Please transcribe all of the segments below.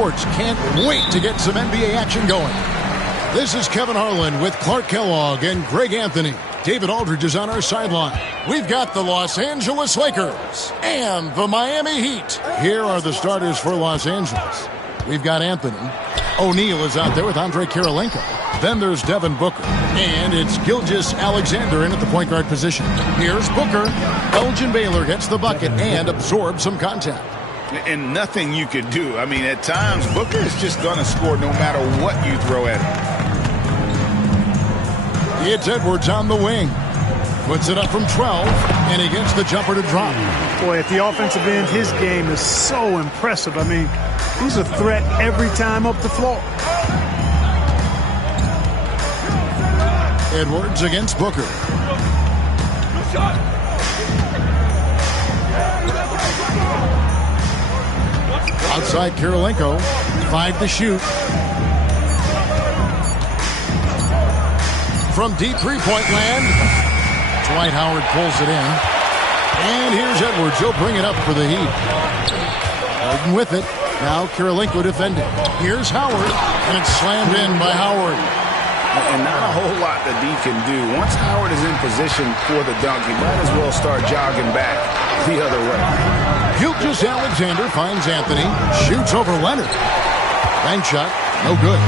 Sports can't wait to get some NBA action going. This is Kevin Harlan with Clark Kellogg and Greg Anthony. David Aldridge is on our sideline. We've got the Los Angeles Lakers and the Miami Heat. Here are the starters for Los Angeles. We've got Anthony. O'Neal is out there with Andre Kirilenko. Then there's Devin Booker. And it's Gilgeous-Alexander in at the point guard position. Here's Booker. Elgin Baylor gets the bucket and absorbs some contact. And nothing you could do. I mean, at times, Booker is just going to score no matter what you throw at him. It's Edwards on the wing. Puts it up from 12, and he gets the jumper to drop. Boy, at the offensive end, his game is so impressive. I mean, he's a threat every time up the floor. Edwards against Booker. Outside Kirilenko, 5 to shoot. From deep three-point land, Dwight Howard pulls it in. And here's Edwards. He'll bring it up for the Heat. Harden with it. Now Kirilenko defending. Here's Howard, and it's slammed in by Howard. And not a whole lot that D can do. Once Howard is in position for the dunk, he might as well start jogging back the other way. Gilgeous-Alexander finds Anthony. Shoots over Leonard. Bank shot. No good.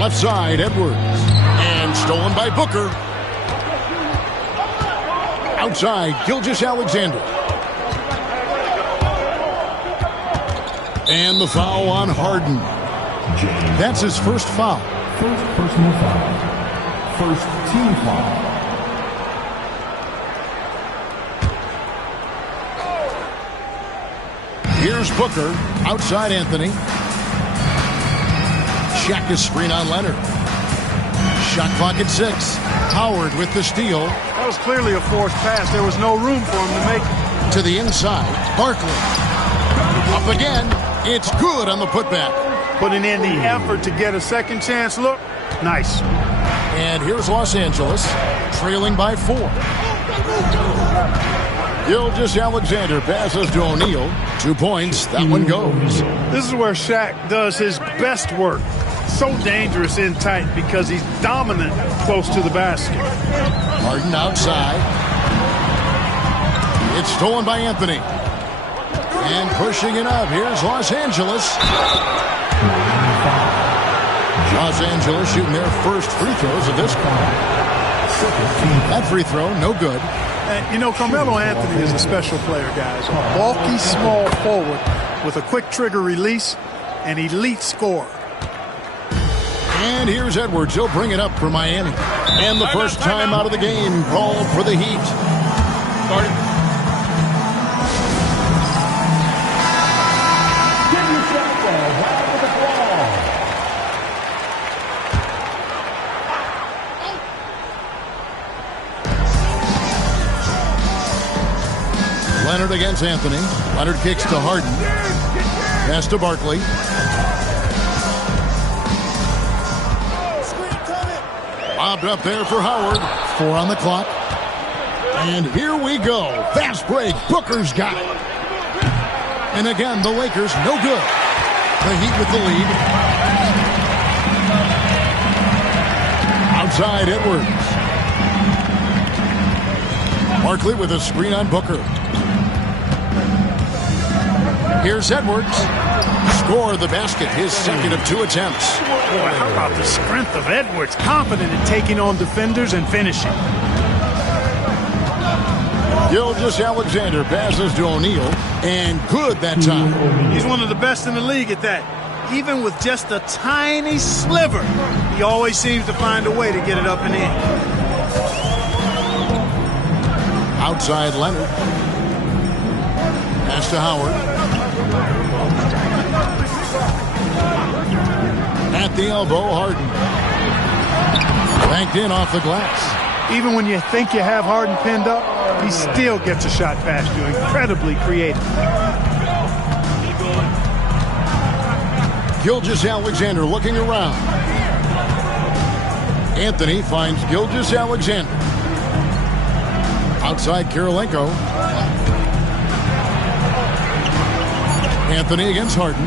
Left side, Edwards. And stolen by Booker. Outside, Gilgeous-Alexander. And the foul on Harden. That's his first foul. First personal foul. First team foul. Here's Booker. Outside Anthony. Check his screen on Leonard. Shot clock at 6. Howard with the steal. That was clearly a forced pass. There was no room for him to make it. To the inside. Barkley. Up again. It's good on the putback. Putting in the effort to get a second chance look. Nice. And here's Los Angeles, trailing by 4. Gilgeous-Alexander passes to O'Neal. 2 points. That one goes. This is where Shaq does his best work. So dangerous in tight because he's dominant close to the basket. Harden outside. It's stolen by Anthony. And pushing it up. Here's Los Angeles. Los Angeles shooting their first free throws of this quarter. That free throw, no good. And, you know, Carmelo Anthony is a special player, guys. A bulky, small forward with a quick trigger release, an elite scorer. And here's Edwards. He'll bring it up for Miami. And the first time out of the game called for the Heat. Leonard against Anthony. Leonard kicks to Harden. Pass to Barkley. Lobbed up there for Howard. 4 on the clock. And here we go. Fast break. Booker's got it. And again, the Lakers, no good. The Heat with the lead. Outside, Edwards. Barkley with a screen on Booker. Here's Edwards. Score the basket, his second of 2 attempts. Boy, how about the strength of Edwards? Confident in taking on defenders and finishing. Gilgeous-Alexander passes to O'Neal, and good that time. He's one of the best in the league at that. Even with just a tiny sliver, he always seems to find a way to get it up and in. Outside Leonard. Pass to Howard. At the elbow, Harden. Banked in off the glass. Even when you think you have Harden pinned up, he still gets a shot past you. Incredibly creative. Gilgeous-Alexander looking around. Anthony finds Gilgeous-Alexander. Outside Kirilenko. Anthony against Harden.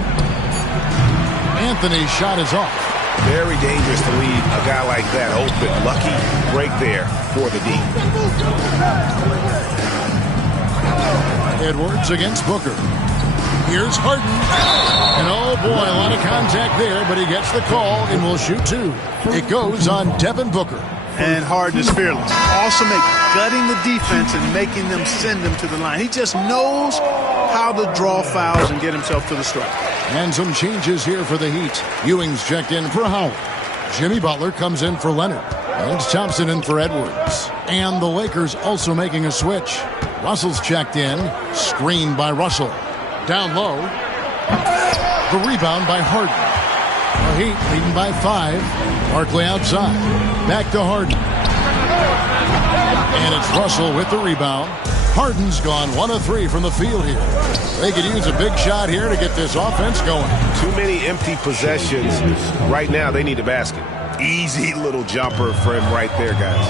Anthony's shot is off. Very dangerous to leave a guy like that open. Lucky break there for the D. Edwards against Booker. Here's Harden. And oh boy, a lot of contact there, but he gets the call and will shoot two. It goes on Devin Booker. And Harden is fearless. Awesome at gutting the defense and making them send him to the line. He just knows how to draw fouls and get himself to the stripe. And some changes here for the Heat. Ewing's checked in for Howard. Jimmy Butler comes in for Leonard. And Thompson in for Edwards. And the Lakers also making a switch. Russell's checked in. Screened by Russell. Down low. The rebound by Harden. The Heat leading by 5. Barkley outside. Back to Harden. And it's Russell with the rebound. Harden's gone 1 of 3 from the field here. They could use a big shot here to get this offense going. Too many empty possessions. Right now, they need a basket. Easy little jumper for him right there, guys.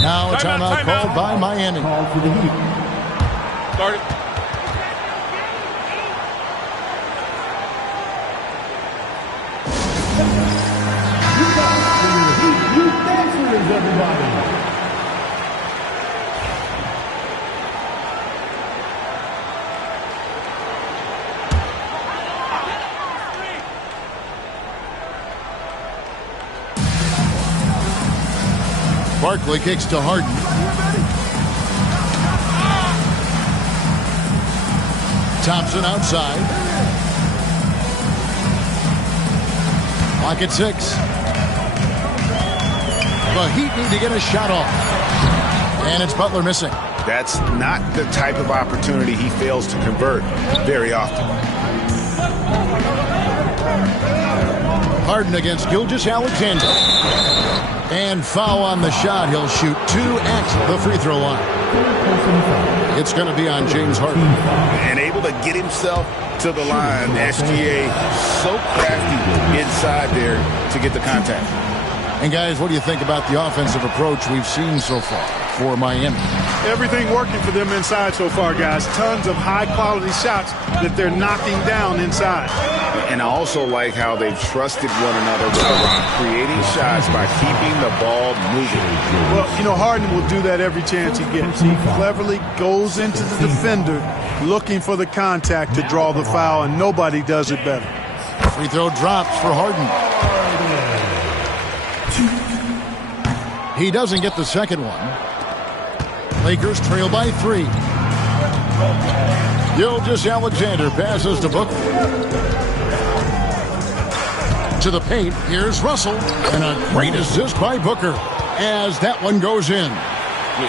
Now a timeout called by Miami. Call for the Heat. Start it. You dancers, everybody. Barkley kicks to Harden. Thompson outside. Clock at 6. The Heat need to get a shot off. And it's Butler missing. That's not the type of opportunity he fails to convert very often. Harden against Gilgeous-Alexander. And foul on the shot. He'll shoot 2 at the free throw line. It's going to be on James Harden. And able to get himself to the line. SGA so crafty inside there to get the contact. And guys, what do you think about the offensive approach we've seen so far for Miami? Everything working for them inside so far, guys. Tons of high-quality shots that they're knocking down inside. And I also like how they've trusted one another with around creating shots by keeping the ball moving. Well, you know, Harden will do that every chance he gets. He cleverly goes into the defender looking for the contact to draw the foul, and nobody does it better. Free throw drops for Harden. He doesn't get the second one. Lakers trail by 3. Gilgeous-Alexander passes to Booker. To the paint, here's Russell. And a great assist by Booker as that one goes in.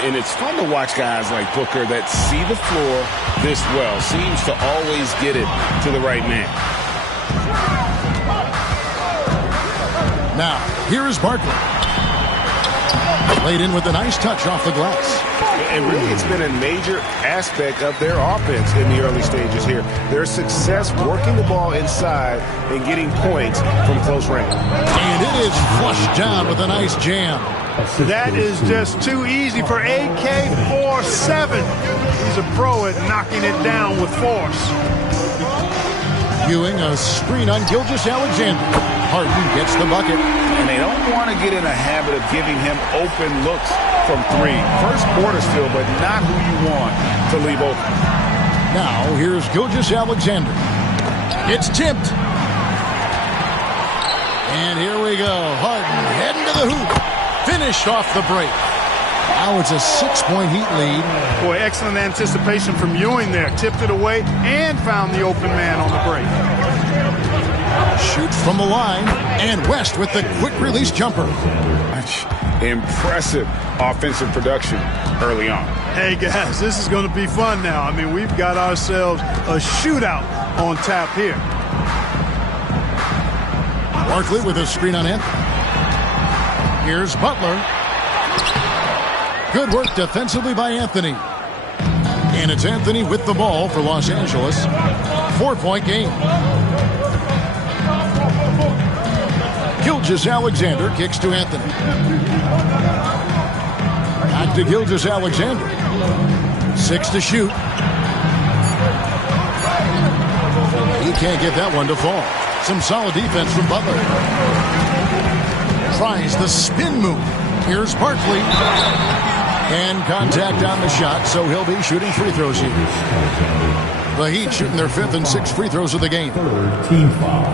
And it's fun to watch guys like Booker that see the floor this well. Seems to always get it to the right man. Now, here is Barkley. Laid in with a nice touch off the glass. And really, it's been a major aspect of their offense in the early stages here. Their success working the ball inside and getting points from close range. And it is flushed down with a nice jam. That is just too easy for AK-47. He's a pro at knocking it down with force. Ewing a screen on Gilgeous-Alexander. Harden gets the bucket. And they don't want to get in a habit of giving him open looks from 3. First quarter still, but not who you want to leave open. Now, here's Gilgeous-Alexander. It's tipped. And here we go. Harden heading to the hoop. Finished off the break. Now it's a 6-point Heat lead. Boy, excellent anticipation from Ewing there. Tipped it away and found the open man on the break. Shoots from the line. And West with the quick release jumper. Impressive offensive production early on. Hey, guys, this is going to be fun now. I mean, we've got ourselves a shootout on tap here. Barkley with a screen on Anthony. Here's Butler. Good work defensively by Anthony. And it's Anthony with the ball for Los Angeles. 4-point game. Gilgeous-Alexander kicks to Anthony. Back to Gilgeous-Alexander. 6 to shoot. can't get that one to fall. Some solid defense from Butler. Tries the spin move. Here's Barkley. And contact on the shot, so he'll be shooting free throws here. The Heat shooting their 5th and 6th free throws of the game. Team foul.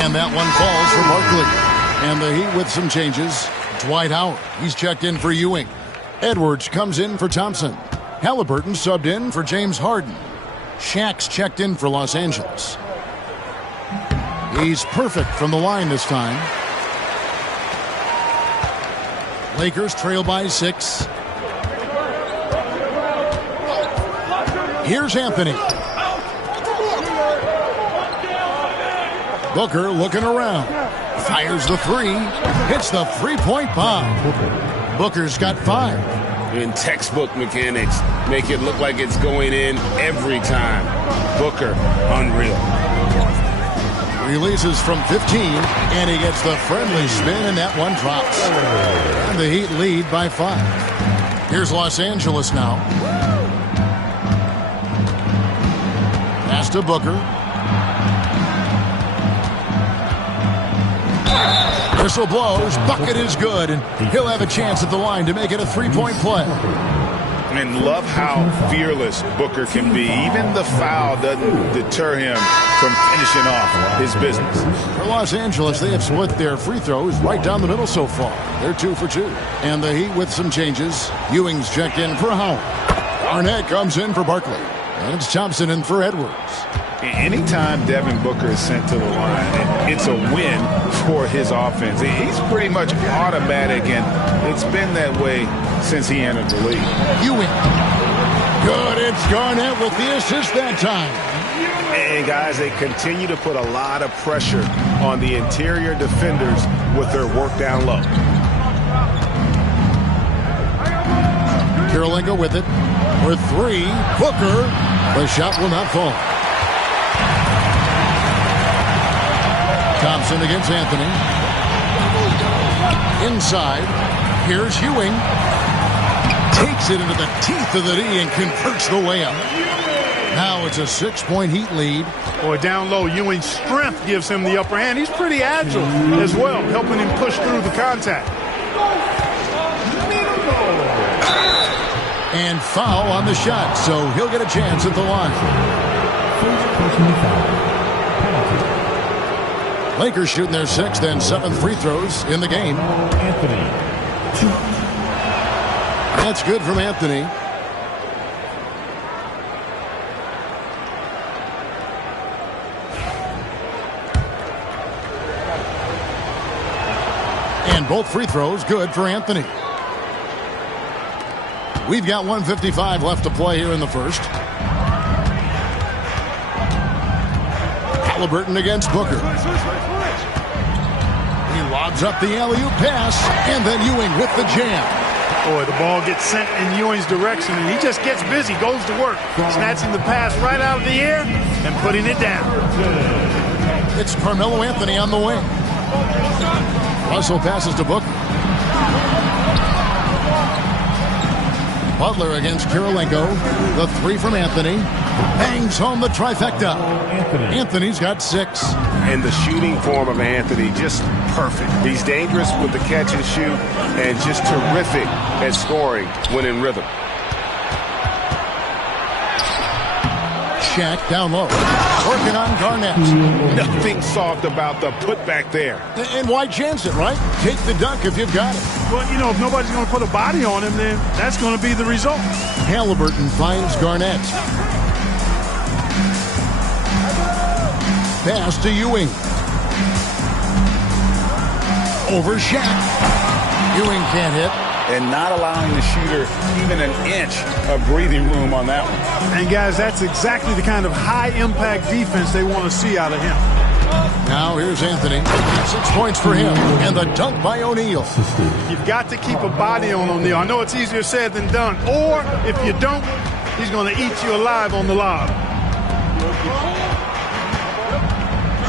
And that one falls for Barkley. And the Heat with some changes. Dwight Howard, he's checked in for Ewing. Edwards comes in for Thompson. Halliburton subbed in for James Harden. Shaq's checked in for Los Angeles. He's perfect from the line this time. Lakers trail by 6. Here's Anthony. Booker looking around. Fires the 3. Hits the three-point bomb. Booker's got 5. In textbook mechanics, make it look like it's going in every time. Booker, unreal. Releases from 15, and he gets the friendly spin, and that one drops. And the Heat lead by 5. Here's Los Angeles now. Pass to Booker. Whistle blows. Bucket is good, and he'll have a chance at the line to make it a 3-point play. And love how fearless Booker can be. Even the foul doesn't deter him from finishing off his business. For Los Angeles, they have split their free throws right down the middle so far. They're 2 for 2. And the Heat with some changes. Ewing's checked in for Howard. Garnett comes in for Barkley. And it's Thompson in for Edwards. Anytime Devin Booker is sent to the line, it's a win for his offense. He's pretty much automatic, and it's been that way since he entered the league. Ewing. Good. It's Garnett with the assist that time. And guys, they continue to put a lot of pressure on the interior defenders with their work down low. Karolinko with it. For 3. Booker. The shot will not fall. Thompson against Anthony. Inside. Here's Ewing. Takes it into the teeth of the D and converts the layup. Now it's a 6-point Heat lead. Boy, down low, Ewing's strength gives him the upper hand. He's pretty agile as well, helping him push through the contact. And foul on the shot, so he'll get a chance at the line. First personal foul. Lakers shooting their 6th and 7th free throws in the game. Anthony. 2. That's good from Anthony. And both free throws good for Anthony. We've got 1:55 left to play here in the first. Halliburton against Booker. He lobs up the alley-oop pass, and then Ewing with the jam. Boy, the ball gets sent in Ewing's direction, and he just gets busy, goes to work, snatching the pass right out of the air and putting it down. It's Carmelo Anthony on the wing. Russell passes to Booker. Butler against Karolinko. The 3 from Anthony. Bangs home the trifecta. Anthony's got 6. And the shooting form of Anthony, just perfect. He's dangerous with the catch and shoot, and just terrific at scoring when in rhythm. Shaq down low. Working on Garnett. Nothing soft about the putback there. And why chance it, right? Take the dunk if you've got it. Well, you know, if nobody's going to put a body on him, then that's going to be the result. Halliburton finds Garnett. Pass to Ewing. Over Shaq. Ewing can't hit. And not allowing the shooter even an inch of breathing room on that one. And, guys, that's exactly the kind of high-impact defense they want to see out of him. Now here's Anthony. 6 points for him. And the dunk by O'Neal. You've got to keep a body on O'Neal. I know it's easier said than done. Or, if you don't, he's going to eat you alive on the lob.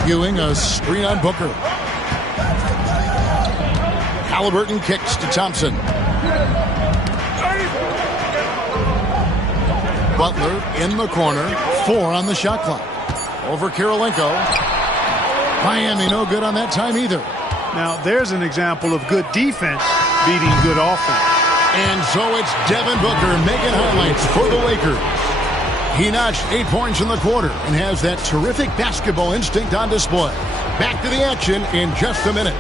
Ewing, a screen on Booker. Halliburton kicks to Thompson. Butler in the corner. 4 on the shot clock. Over Kirilenko. Miami no good on that time either. Now, there's an example of good defense beating good offense. And so it's Devin Booker making highlights for the Lakers. He notched 8 points in the quarter and has that terrific basketball instinct on display. Back to the action in just a minute.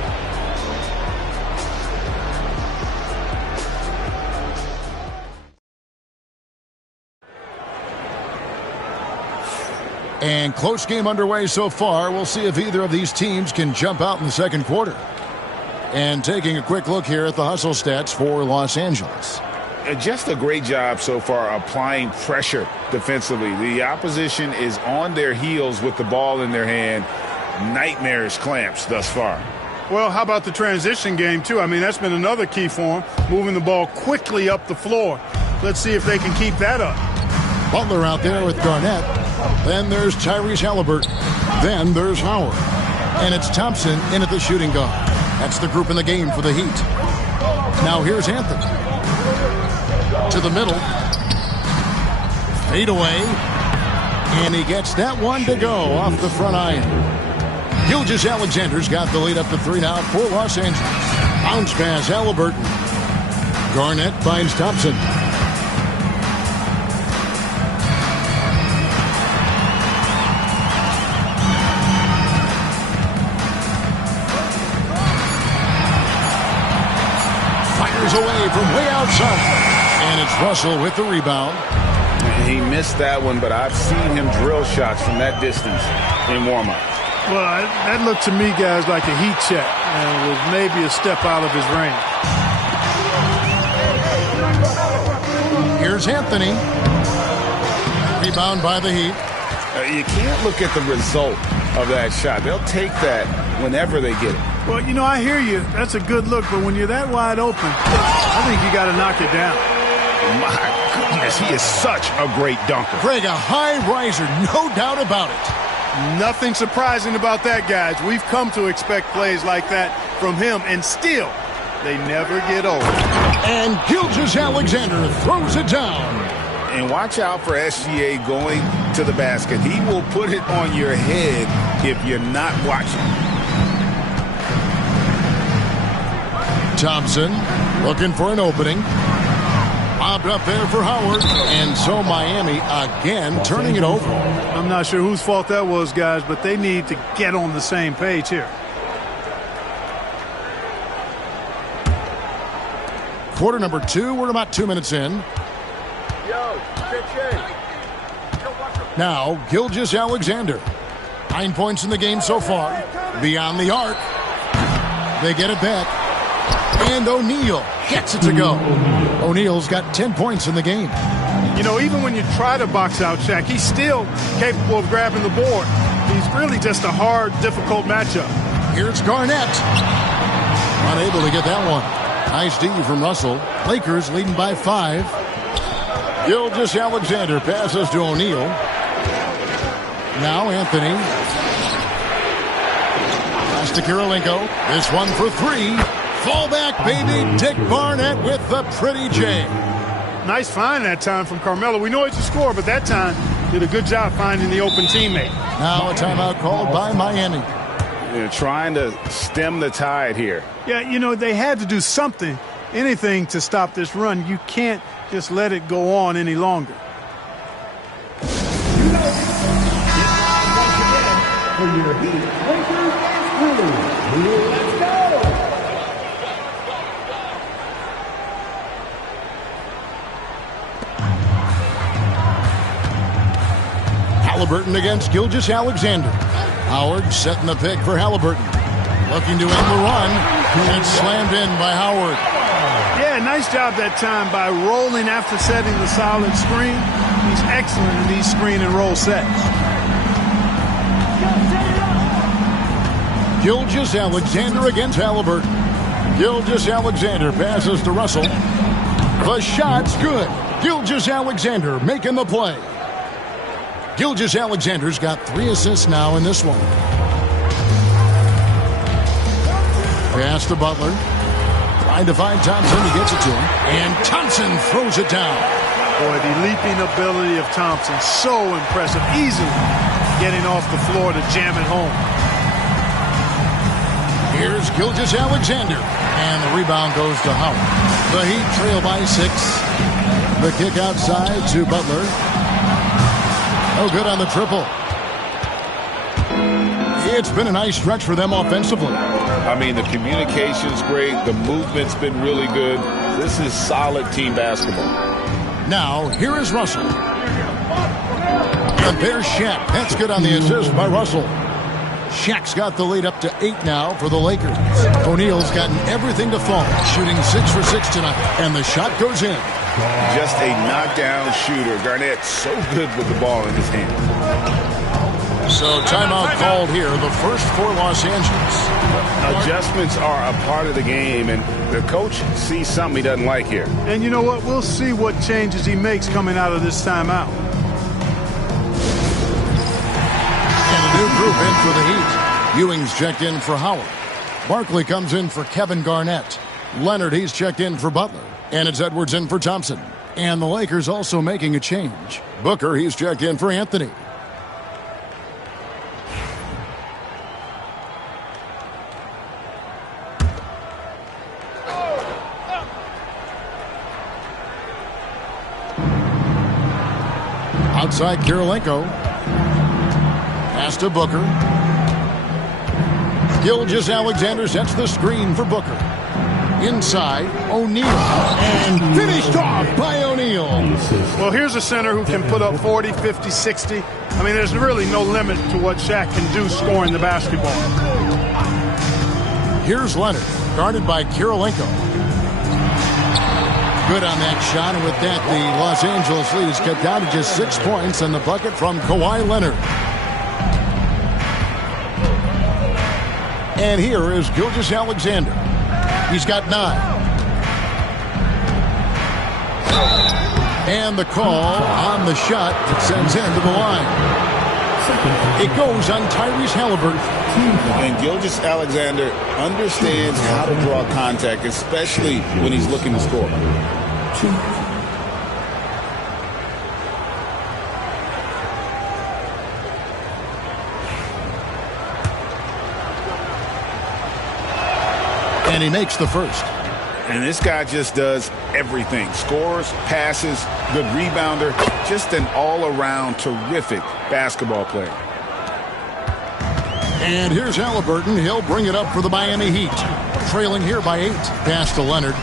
And close game underway so far. We'll see if either of these teams can jump out in the second quarter. And taking a quick look here at the hustle stats for Los Angeles. Just a great job so far applying pressure defensively. The opposition is on their heels with the ball in their hand. Nightmarish clamps thus far. Well, how about the transition game, too? I mean, that's been another key for them, moving the ball quickly up the floor. Let's see if they can keep that up. Butler out there with Garnett. Then there's Tyrese Halliburton. Then there's Howard. And it's Thompson in at the shooting guard. That's the group in the game for the Heat. Now here's Anthony. To the middle. Fade away. And he gets that one to go off the front iron. Gilgeous-Alexander's got the lead up to 3 now for Los Angeles. Bounce pass, Halliburton. Garnett finds Thompson. Away from way outside. And it's Russell with the rebound. He missed that one, but I've seen him drill shots from that distance in warm-up. Well, that looked to me, guys, like a heat check. And was maybe a step out of his range. Here's Anthony. Rebound by the Heat. You can't look at the result of that shot. They'll take that whenever they get it. Well, you know, I hear you. That's a good look, but when you're that wide open, I think you got to knock it down. My goodness, he is such a great dunker. Greg, a high riser, no doubt about it. Nothing surprising about that, guys. We've come to expect plays like that from him, and still, they never get old. And Gilgeous-Alexander throws it down. And watch out for SGA going to the basket. He will put it on your head if you're not watching. Thompson looking for an opening. Bobbed up there for Howard. And so Miami again turning it over. I'm not sure whose fault that was, guys, but they need to get on the same page here. Quarter number 2. We're about 2 minutes in. Now, Gilgeous-Alexander. 9 points in the game so far. Beyond the arc. They get it back. And O'Neal gets it to go. O'Neal's got 10 points in the game. You know, even when you try to box out Shaq, he's still capable of grabbing the board. He's really just a hard, difficult matchup. Here's Garnett. Unable to get that one. Nice D from Russell. Lakers leading by 5. Gilgeous-Alexander passes to O'Neal. Now Anthony. Pass to Kirilenko. This one for 3. Fall back, baby. Dick Barnett with the pretty J. Nice find that time from Carmelo. We know he's a scorer, but that time did a good job finding the open teammate. Now a timeout called by Miami. They're trying to stem the tide here. Yeah, you know, they had to do something, anything to stop this run. You can't just let it go on any longer. For your Heat, Lakers is through. Let's go! Halliburton against Gilgeous-Alexander. Howard setting the pick for Halliburton. Looking to end the run. And it's slammed in by Howard. Yeah, nice job that time by rolling after setting the solid screen. He's excellent in these screen and roll sets. Gilgeous-Alexander against Halliburton. Gilgeous-Alexander passes to Russell. The shot's good. Gilgeous-Alexander making the play. Gilgeous-Alexander's got 3 assists now in this one. Pass to Butler. Trying to find Thompson. He gets it to him. And Thompson throws it down. Boy, the leaping ability of Thompson, so impressive. Easily getting off the floor to jam it home. Here's Gilgeous-Alexander, and the rebound goes to Howard. The Heat trail by 6. The kick outside to Butler. No good on the triple. It's been a nice stretch for them offensively. I mean, the communication's great. The movement's been really good. This is solid team basketball. Now, here is Russell. And there's Shaq. That's good on the assist by Russell. Shaq's got the lead up to 8 now for the Lakers. O'Neal's gotten everything to fall, shooting 6 for 6 tonight, and the shot goes in. Just a knockdown shooter. Garnett so good with the ball in his hand. So timeout called here, the first for Los Angeles. Adjustments are a part of the game, and the coach sees something he doesn't like here. And you know what? We'll see what changes he makes coming out of this timeout. And a new group in for the Heat. Ewing's checked in for Howard. Barkley comes in for Kevin Garnett. Leonard, he's checked in for Butler. And it's Edwards in for Thompson. And the Lakers also making a change. Booker, he's checked in for Anthony. Outside Kirilenko. Pass to Booker. Gilgeous-Alexander sets the screen for Booker. Inside, O'Neal. And finished off by O'Neal. Well, here's a center who can put up 40, 50, 60. I mean, there's really no limit to what Shaq can do scoring the basketball. Here's Leonard, guarded by Kirilenko. Good on that shot, and with that, the Los Angeles lead is cut down to just 6 points, and the bucket from Kawhi Leonard. And here is Gilgeous-Alexander. He's got 9. And the call on the shot that sends him to the line. It goes on Tyrese Halliburton. And Gilgeous-Alexander understands how to draw contact, especially when he's looking to score. And he makes the first. And this guy just does everything. Scores, passes, good rebounder, just an all-around terrific basketball player. And here's Halliburton. He'll bring it up for the Miami Heat. Trailing here by 8. Pass to Leonard.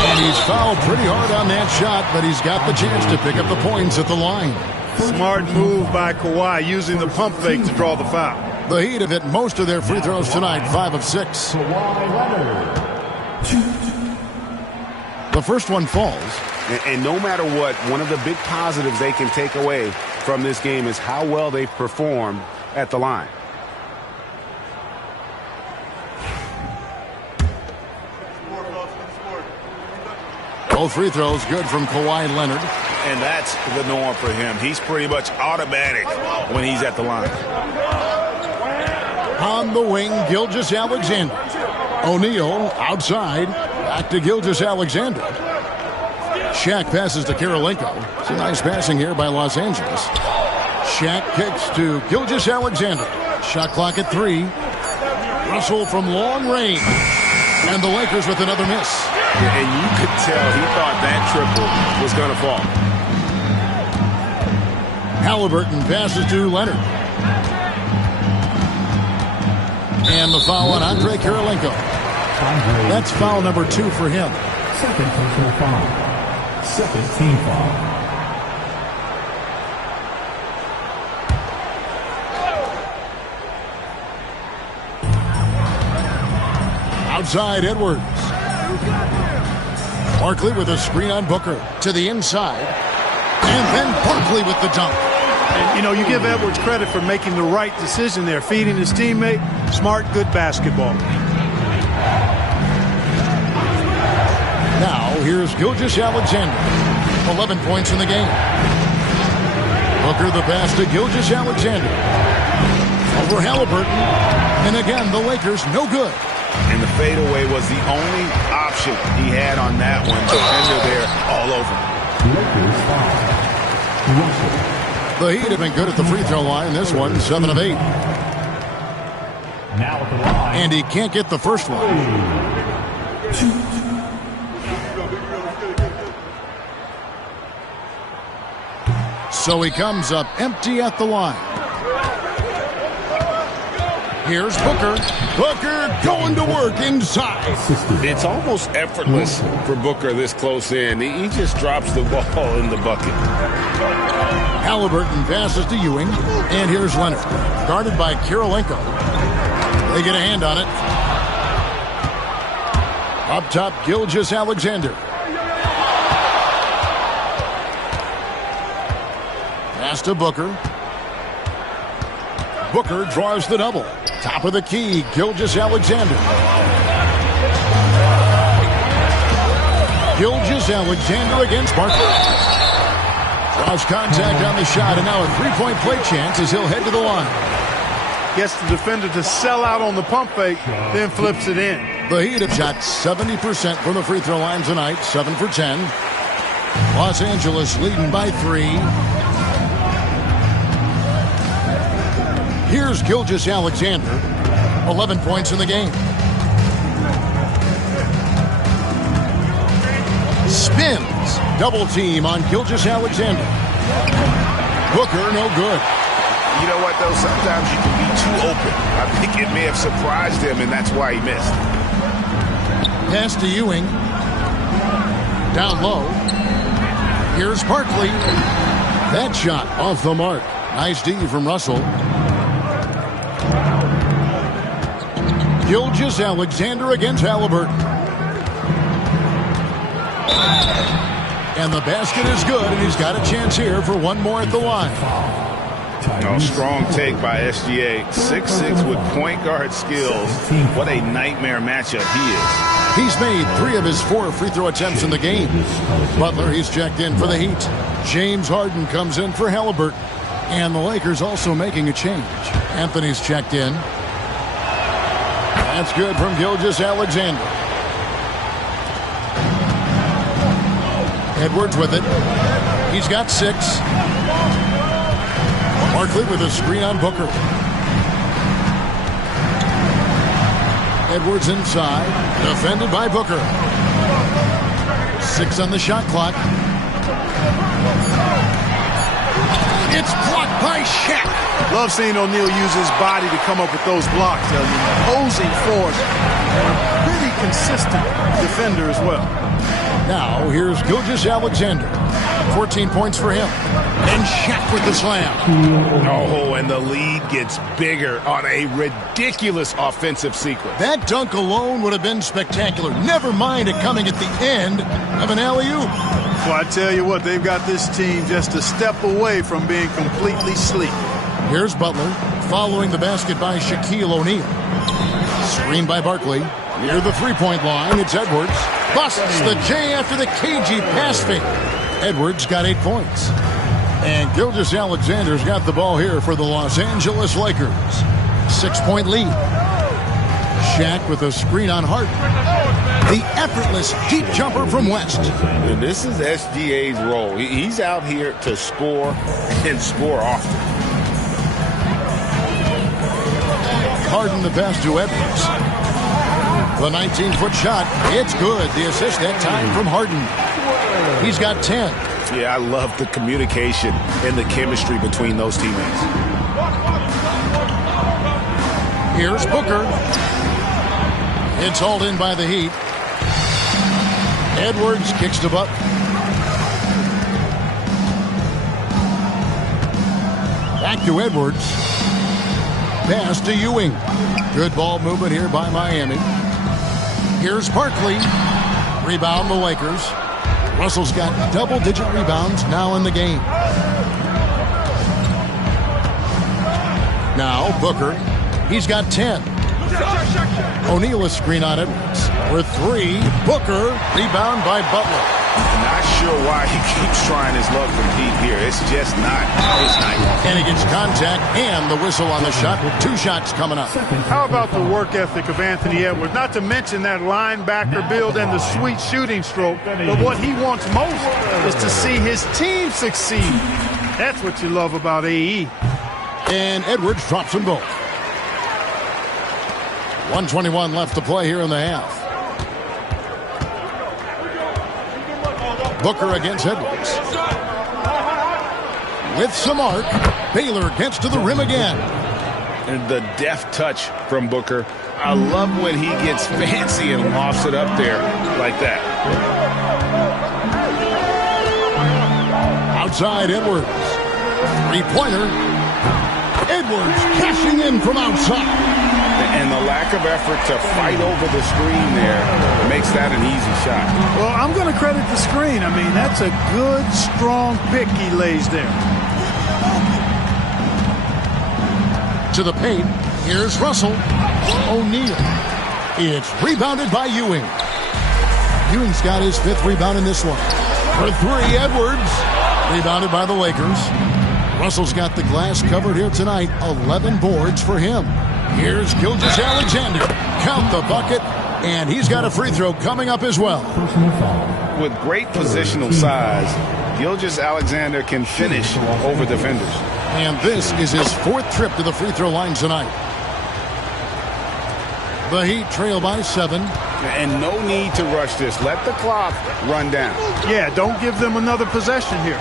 And he's fouled pretty hard on that shot, but he's got the chance to pick up the points at the line. Smart move by Kawhi, using the pump fake to draw the foul. The Heat have hit most of their free throws tonight, 5 of 6. The first one falls. And no matter what, one of the big positives they can take away from this game is how well they perform at the line. Both free throws good from Kawhi Leonard. And that's the norm for him. He's pretty much automatic when he's at the line. On the wing, Gilgeous-Alexander. O'Neal outside. Back to Gilgeous-Alexander. Shaq passes to Kirilenko. It's a nice passing here by Los Angeles. Shaq kicks to Gilgeous-Alexander. Shot clock at 3. Russell from long range. And the Lakers with another miss. And you could tell he thought that triple was going to fall. Halliburton passes to Leonard. And the foul on Andre Kirilenko. That's foul number 2 for him. Second personal foul. Second team foul. Outside Edwards. Barkley with a screen on Booker to the inside. And then Barkley with the dunk. And, you know, you give Edwards credit for making the right decision there, feeding his teammate. Smart, good basketball. Now, here's Gilgeous-Alexander. 11 points in the game. Booker the pass to Gilgeous-Alexander. Over Halliburton. And again, the Lakers no good. And the fadeaway was the only option he had on that one. Defender there all over. The Heat have been good at the free throw line. This one, 7 of 8. And he can't get the first one. So he comes up empty at the line. Here's Booker. Booker going to work inside. It's almost effortless for Booker this close in. He just drops the ball in the bucket. Halliburton passes to Ewing. And here's Leonard. Guarded by Kirilenko. They get a hand on it. Up top, Gilgeous-Alexander. Pass to Booker. Booker draws the double. Top of the key, Gilgeous-Alexander. Gilgeous-Alexander against Barkley. Draws contact on the shot, and now a three-point play chance as he'll head to the line. Gets the defender to sell out on the pump fake, then flips it in. The Heat have shot 70% from the free throw line tonight, 7 for 10. Los Angeles leading by 3. Here's Gilgeous-Alexander, 11 points in the game. Spins, double team on Gilgeous-Alexander. Booker, no good. You know what, though? Sometimes you can be too open. I think it may have surprised him, and that's why he missed. Pass to Ewing. Down low. Here's Barkley. That shot off the mark. Nice D from Russell. Gilgeous-Alexander against Halliburton. And the basket is good, and he's got a chance here for one more at the line. No, strong take by SGA. 6'6" with point guard skills. What a nightmare matchup he is. He's made 3 of his 4 free throw attempts in the game. Butler, he's checked in for the Heat. James Harden comes in for Halliburton. And the Lakers also making a change. Anthony's checked in. That's good from Gilgeous-Alexander. Edwards with it. He's got 6. Barkley with a screen on Booker. Edwards inside. Defended by Booker. 6 on the shot clock. It's blocked by Shaq. Love seeing O'Neal use his body to come up with those blocks. An opposing force. Pretty consistent defender as well. Now, here's Gilgeous-Alexander. 14 points for him. And Shaq with the slam. Oh, and the lead gets bigger on a ridiculous offensive sequence. That dunk alone would have been spectacular. Never mind it coming at the end of an alley-oop. Well, I tell you what, they've got this team just a step away from being completely sleep. Here's Butler, following the basket by Shaquille O'Neal. Screen by Barkley. Near the three-point line, it's Edwards. Busts the J after the cagey pass fake. Edwards got 8 points. And Gilgeous-Alexander's got the ball here for the Los Angeles Lakers. 6-point lead. Shaq with a screen on Harden. The effortless deep jumper from West. And this is SGA's role. He's out here to score and score often. Harden the pass to Edwards. The 19-foot shot, it's good. The assist that time from Harden. He's got 10. Yeah, I love the communication and the chemistry between those teammates. Here's Booker. It's hauled in by the Heat. Edwards kicks to Butler. Back to Edwards. Pass to Ewing. Good ball movement here by Miami. Here's Barkley. Rebound the Lakers. Russell's got double-digit rebounds now in the game. Now Booker. He's got 10. O'Neal a screen on Edwards. For 3. Booker. Rebound by Butler. Not sure why he keeps trying his luck from deep here. It's just not his night. And he gets contact and the whistle on the shot. 2 shots coming up. How about the work ethic of Anthony Edwards? Not to mention that linebacker build and the sweet shooting stroke. But what he wants most is to see his team succeed. That's what you love about AE. And Edwards drops them both. 1:21 left to play here in the half. Booker against Edwards. With some arc, Baylor gets to the rim again. And the deft touch from Booker. I love when he gets fancy and lofts it up there like that. Outside Edwards. 3-pointer. Edwards cashing in from outside. And the lack of effort to fight over the screen there makes that an easy shot. Well, I'm going to credit the screen. I mean, that's a good, strong pick he lays there. To the paint. Here's Russell. O'Neal. It's rebounded by Ewing. Ewing's got his 5th rebound in this one. For 3, Edwards. Rebounded by the Lakers. Russell's got the glass covered here tonight. 11 boards for him. Here's Gilgeous-Alexander. Count the bucket. And he's got a free throw coming up as well. With great positional size, Gilgeous-Alexander can finish over defenders. And this is his 4th trip to the free throw line tonight. The Heat trail by 7. And no need to rush this. Let the clock run down. Yeah, don't give them another possession here.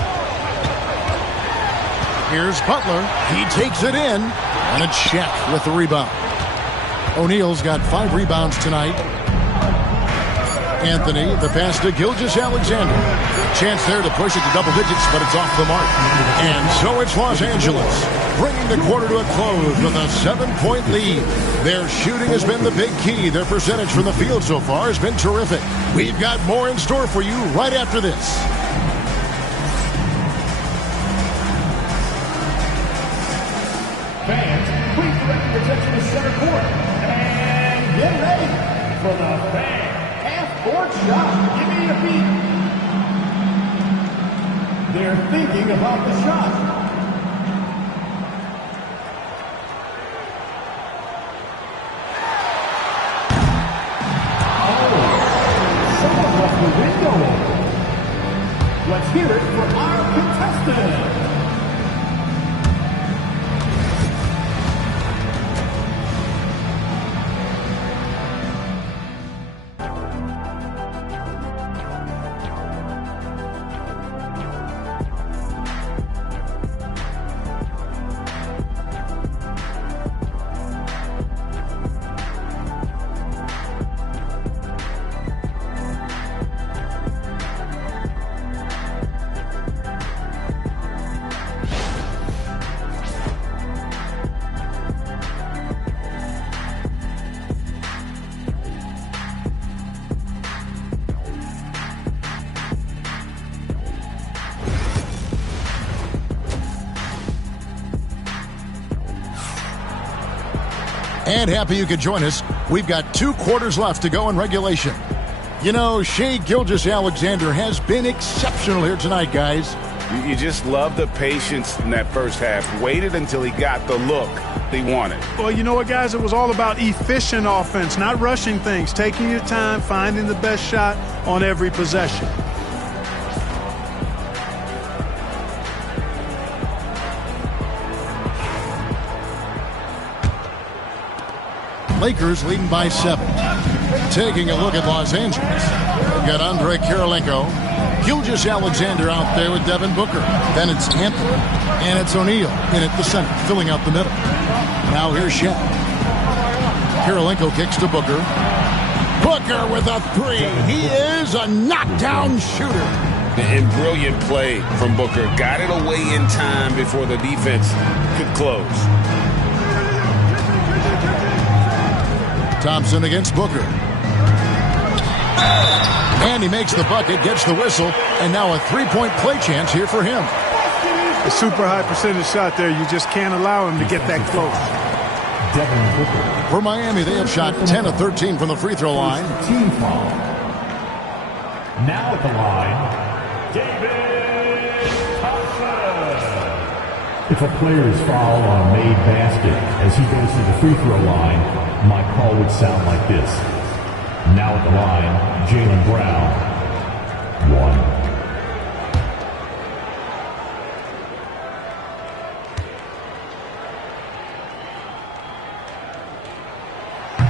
Here's Butler. He takes it in. And a check with the rebound. O'Neal's got 5 rebounds tonight. Anthony, the pass to Gilgeous-Alexander. Chance there to push it to double digits, but it's off the mark. And so it's Los Angeles, bringing the quarter to a close with a 7-point lead. Their shooting has been the big key. Their percentage from the field so far has been terrific. We've got more in store for you right after this. Fans, please direct your attention to center court. And get ready for the fan half-court shot. Give me a beat. They're thinking about the shot. Oh, someone left the window open. Let's hear it for our contestant. And happy you could join us. We've got 2 quarters left to go in regulation. You know, Shai Gilgeous-Alexander has been exceptional here tonight, guys. You just love the patience in that first half. Waited until he got the look he wanted. Well, you know what, guys? It was all about efficient offense, not rushing things, taking your time, finding the best shot on every possession. Lakers leading by 7. Taking a look at Los Angeles. They've got Andrei Kirilenko. Gilgeous-Alexander out there with Devin Booker. Then it's Anthony. And it's O'Neal in at the center, filling out the middle. Now here's Shaq. Kirilenko kicks to Booker. Booker with a 3. He is a knockdown shooter. And brilliant play from Booker. Got it away in time before the defense could close. Thompson against Booker. And he makes the bucket, gets the whistle, and now a 3-point play chance here for him. A super high percentage shot there. You just can't allow him to get that close. For Miami, they have shot 10 of 13 from the free throw line. Now at the line, David Thompson. If a player is fouled on a made basket as he goes to the free throw line, my call would sound like this. Now at the line, Jaylen Brown. 1.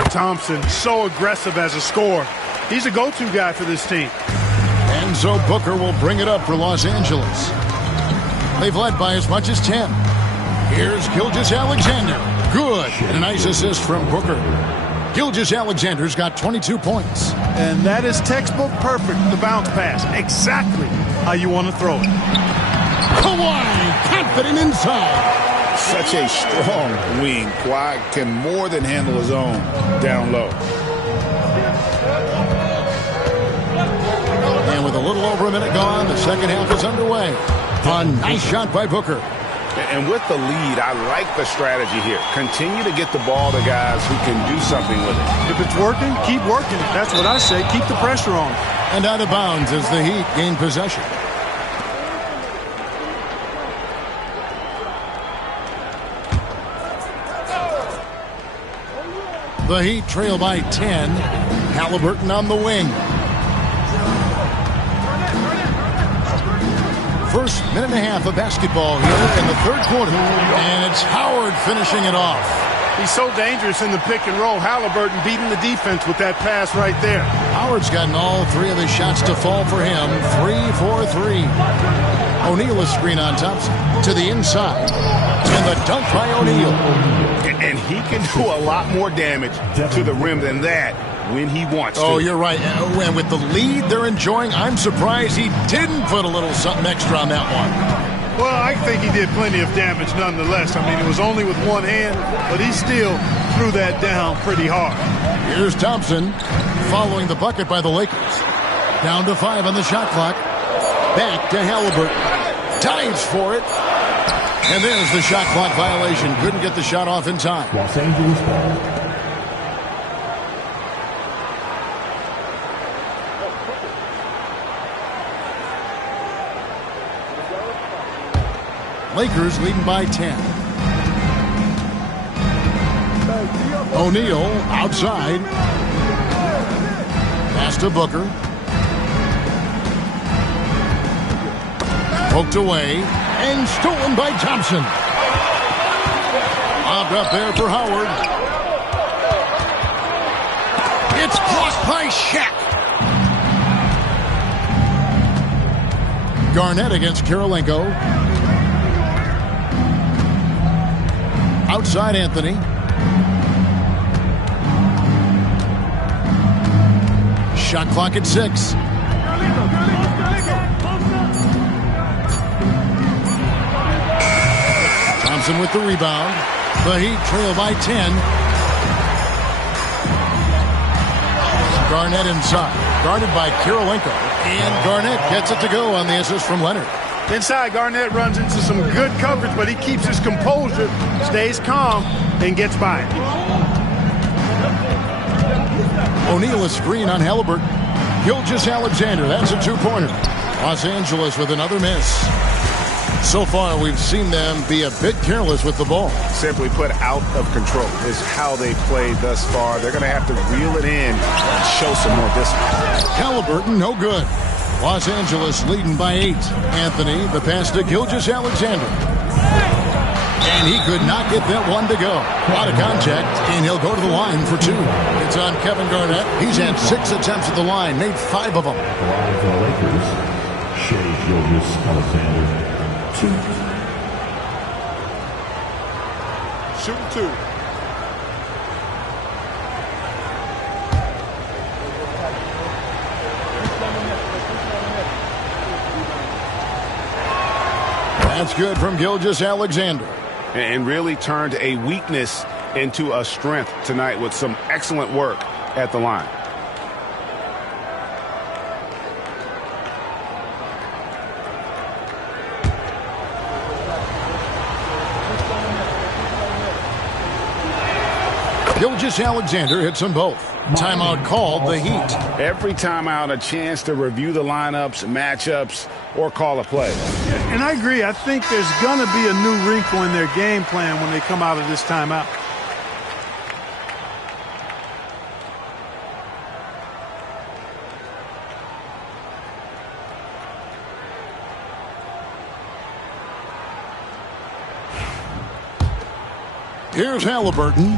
Thompson, so aggressive as a scorer. He's a go-to guy for this team. And so Booker will bring it up for Los Angeles. They've led by as much as 10. Here's Gilgeous-Alexander. Good. And a nice assist from Booker. Gilgeous-Alexander's got 22 points. And that is textbook perfect, the bounce pass. Exactly how you want to throw it. Kawhi, confident inside. Such a strong wing. Kawhi can more than handle his own down low. And with a little over a minute gone, the second half is underway. A nice shot by Booker. And with the lead, I like the strategy here. Continue to get the ball to guys who can do something with it. If it's working, keep working. That's what I say. Keep the pressure on. And out of bounds as the Heat gain possession. The Heat trail by 10. Halliburton on the wing. First minute and a half of basketball here in the third quarter. And it's Howard finishing it off. He's so dangerous in the pick and roll. Halliburton beating the defense with that pass right there. Howard's gotten all three of his shots to fall for him. 3 for 3. O'Neal is screen on Thompson to the inside. And the dunk by O'Neal. And he can do a lot more damage to the rim than that when he wants to. Oh, you're right. And with the lead they're enjoying, I'm surprised he didn't put a little something extra on that one. Well, I think he did plenty of damage nonetheless. I mean, it was only with one hand, but he still threw that down pretty hard. Here's Thompson following the bucket by the Lakers. Down to 5 on the shot clock. Back to Halliburton. Dives for it. And there's the shot clock violation. Couldn't get the shot off in time. Los Angeles ball. Lakers leading by 10. O'Neal outside. Pass to Booker. Poked away and stolen by Thompson. Lobbed up there for Howard. It's blocked by Shaq. Garnett against Kirilenko. Outside Anthony. Shot clock at 6. Thompson with the rebound. The Heat trail by 10. Garnett inside. Guarded by Kirilenko. And Garnett gets it to go on the assist from Leonard. Inside, Garnett runs into some good coverage, but he keeps his composure, stays calm, and gets by it. O'Neal a screen on Halliburton. Gilgeous-Alexander, that's a two-pointer. Los Angeles with another miss. So far, we've seen them be a bit careless with the ball. Simply put, out of control is how they played thus far. They're going to have to reel it in and show some more discipline. Halliburton, no good. Los Angeles leading by 8. Anthony, the pass to Gilgeous-Alexander. And he could not get that one to go. Out of contact, and he'll go to the line for 2. It's on Kevin Garnett. He's had 6 attempts at the line, made 5 of them. Line for the Lakers, Shea Gilgeous-Alexander, 2. Shooting 2. That's good from Gilgeous-Alexander. And really turned a weakness into a strength tonight with some excellent work at the line. Gilgeous-Alexander hits them both. Timeout called, the Heat. Every timeout, a chance to review the lineups, matchups, or call a play. And I agree. I think there's going to be a new wrinkle in their game plan when they come out of this timeout. Here's Halliburton.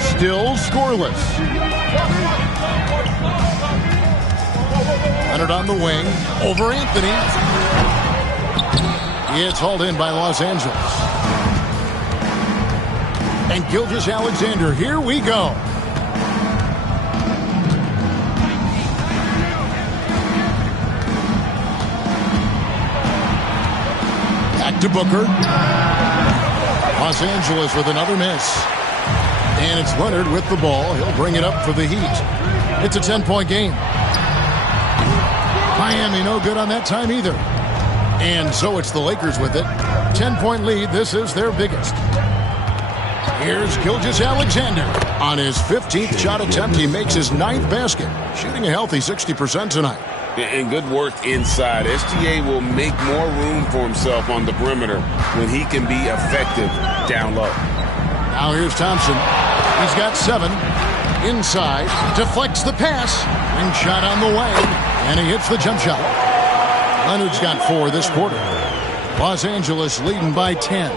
Still scoreless. Leonard on the wing. Over Anthony. It's hauled in by Los Angeles. And Gilgeous-Alexander, here we go. Back to Booker. Los Angeles with another miss. And it's Leonard with the ball. He'll bring it up for the Heat. It's a 10-point game. Miami no good on that time either. And so it's the Lakers with it. 10-point lead. This is their biggest. Here's Gilgeous-Alexander. On his 15th shot attempt, he makes his 9th basket. Shooting a healthy 60% tonight. And good work inside. SGA will make more room for himself on the perimeter when he can be effective down low. Now here's Thompson. He's got 7. Inside. Deflects the pass. And shot on the way. And he hits the jump shot. Leonard's got 4 this quarter. Los Angeles leading by 10.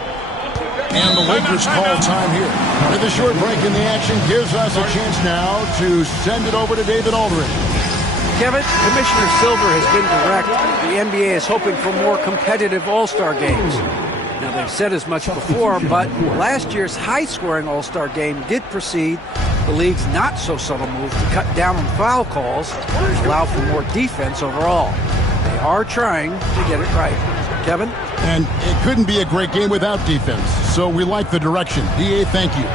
And the Lakers call time here. With a short break in the action gives us a chance now to send it over to David Aldridge. Kevin, Commissioner Silver has been direct. The NBA is hoping for more competitive All-Star games. Now, they've said as much before, but last year's high-scoring All-Star game did precede the league's not-so-subtle move to cut down on foul calls and allow for more defense overall. They are trying to get it right. Kevin? And it couldn't be a great game without defense, so we like the direction. DA, thank you.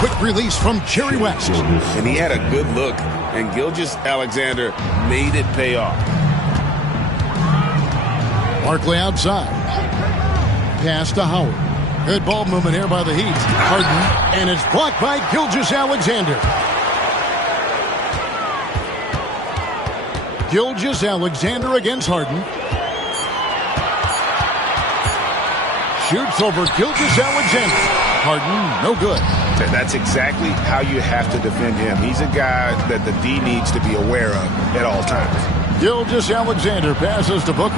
Quick release from Jerry West. And he had a good look, and Gilgeous-Alexander made it pay off. Barkley outside. Pass to Howard. Good ball movement here by the Heat. Harden, and it's blocked by Gilgeous-Alexander. Gilgeous-Alexander against Harden. Shoots over Gilgeous-Alexander. Harden, no good. That's exactly how you have to defend him. He's a guy that the D needs to be aware of at all times. Gilgeous-Alexander passes to Booker.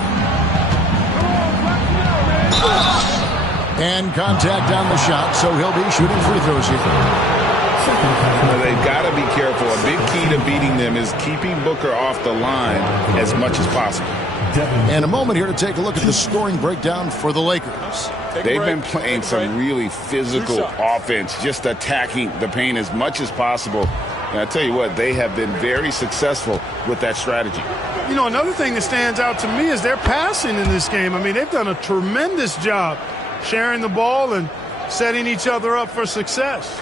And contact on the shot, so he'll be shooting free throws here. They've got to be careful. A big key to beating them is keeping Booker off the line as much as possible. And a moment here to take a look at the scoring breakdown for the Lakers. They've been playing some really physical offense, just attacking the paint as much as possible. And I tell you what, they have been very successful with that strategy. You know, another thing that stands out to me is their passing in this game. I mean, they've done a tremendous job sharing the ball and setting each other up for success.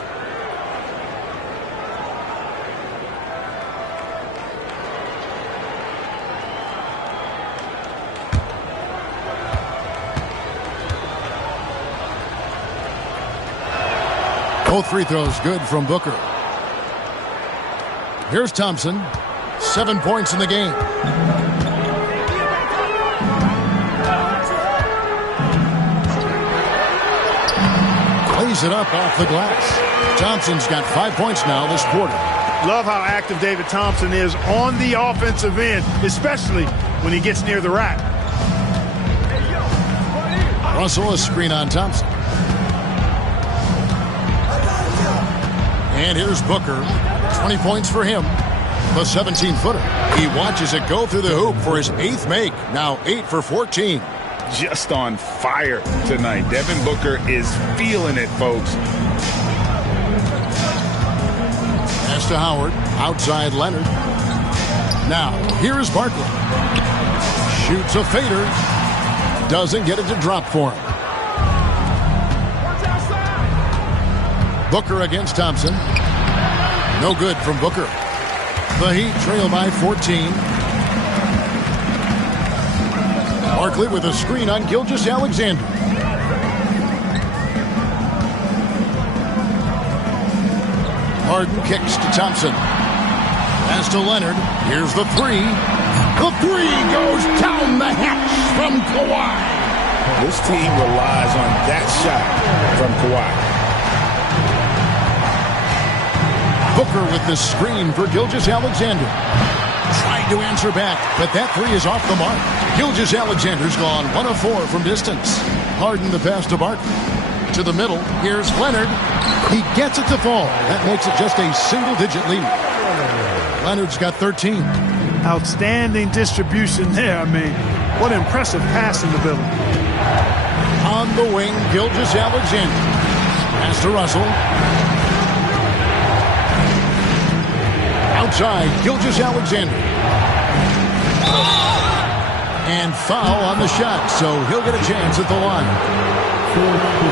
Both free throws good from Booker. Here's Thompson. 7 points in the game. Plays it up off the glass. Thompson's got 5 points now this quarter. Love how active David Thompson is on the offensive end, especially when he gets near the rack. Russell, a screen on Thompson. And here's Booker. 20 points for him. The 17-footer. He watches it go through the hoop for his 8th make. Now 8 for 14. Just on fire tonight. Devin Booker is feeling it, folks. Pass to Howard. Outside Leonard. Now, here is Barkley. Shoots a fader. Doesn't get it to drop for him. Booker against Thompson. No good from Booker. The Heat trail by 14. Barkley with a screen on Gilgeous-Alexander. Harden kicks to Thompson. Pass to Leonard. Here's the three. The three goes down the hatch from Kawhi. This team relies on that shot from Kawhi. Booker with the screen for Gilgeous-Alexander. Tried to answer back, but that three is off the mark. Gilgeous-Alexander's gone 1 of 4 from distance. Harden the pass to Barton. To the middle, here's Leonard. He gets it to fall. That makes it just a single-digit lead. Leonard's got 13. Outstanding distribution there. I mean, what impressive passing ability. On the wing, Gilgeous-Alexander. Pass to Russell. Outside, Gilgeous-Alexander. And foul on the shot, so he'll get a chance at the line.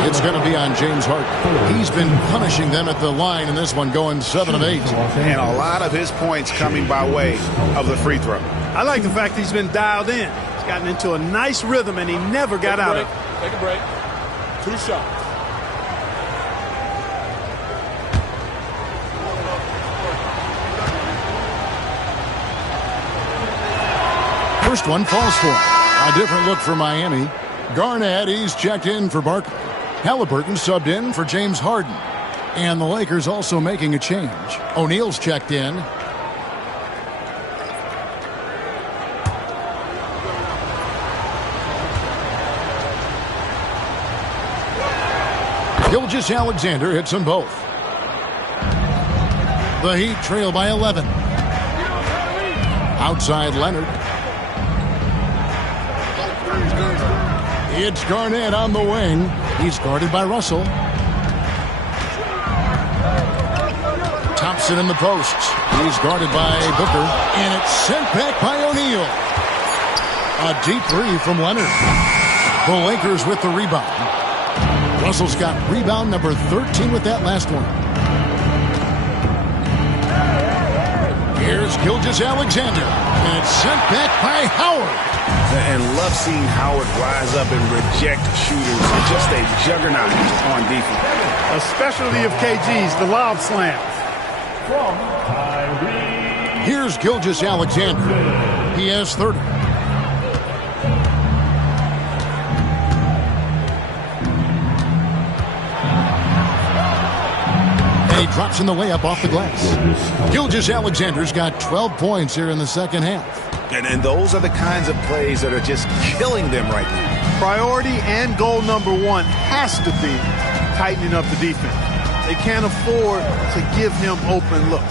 It's going to be on James Harden. He's been punishing them at the line in this one, going 7 of 8. And a lot of his points coming by way of the free throw. I like the fact he's been dialed in. He's gotten into a nice rhythm, and he never got out of it. Take a break. 2 shots. First one falls for him. A different look for Miami. Garnett, he's checked in for Barkley. Halliburton subbed in for James Harden. And the Lakers also making a change. O'Neal's checked in. Gilgeous-Alexander hits them both. The Heat trail by 11. Outside Leonard. It's Garnett on the wing. He's guarded by Russell. Thompson in the posts. He's guarded by Booker. And it's sent back by O'Neal. A deep three from Leonard. The Lakers with the rebound. Russell's got rebound number 13 with that last one. Here's Gilgeous-Alexander. And it's sent back by Howard. And love seeing Howard rise up and reject shooters. Just a juggernaut on defense. A specialty of KG's, the lob slams. Here's Gilgeous-Alexander. He has 30. And he drops in the layup off the glass. Gilgeous-Alexander's got 12 points here in the second half. And those are the kinds of plays that are just killing them right now. Priority and goal number 1 has to be tightening up the defense. They can't afford to give him open looks.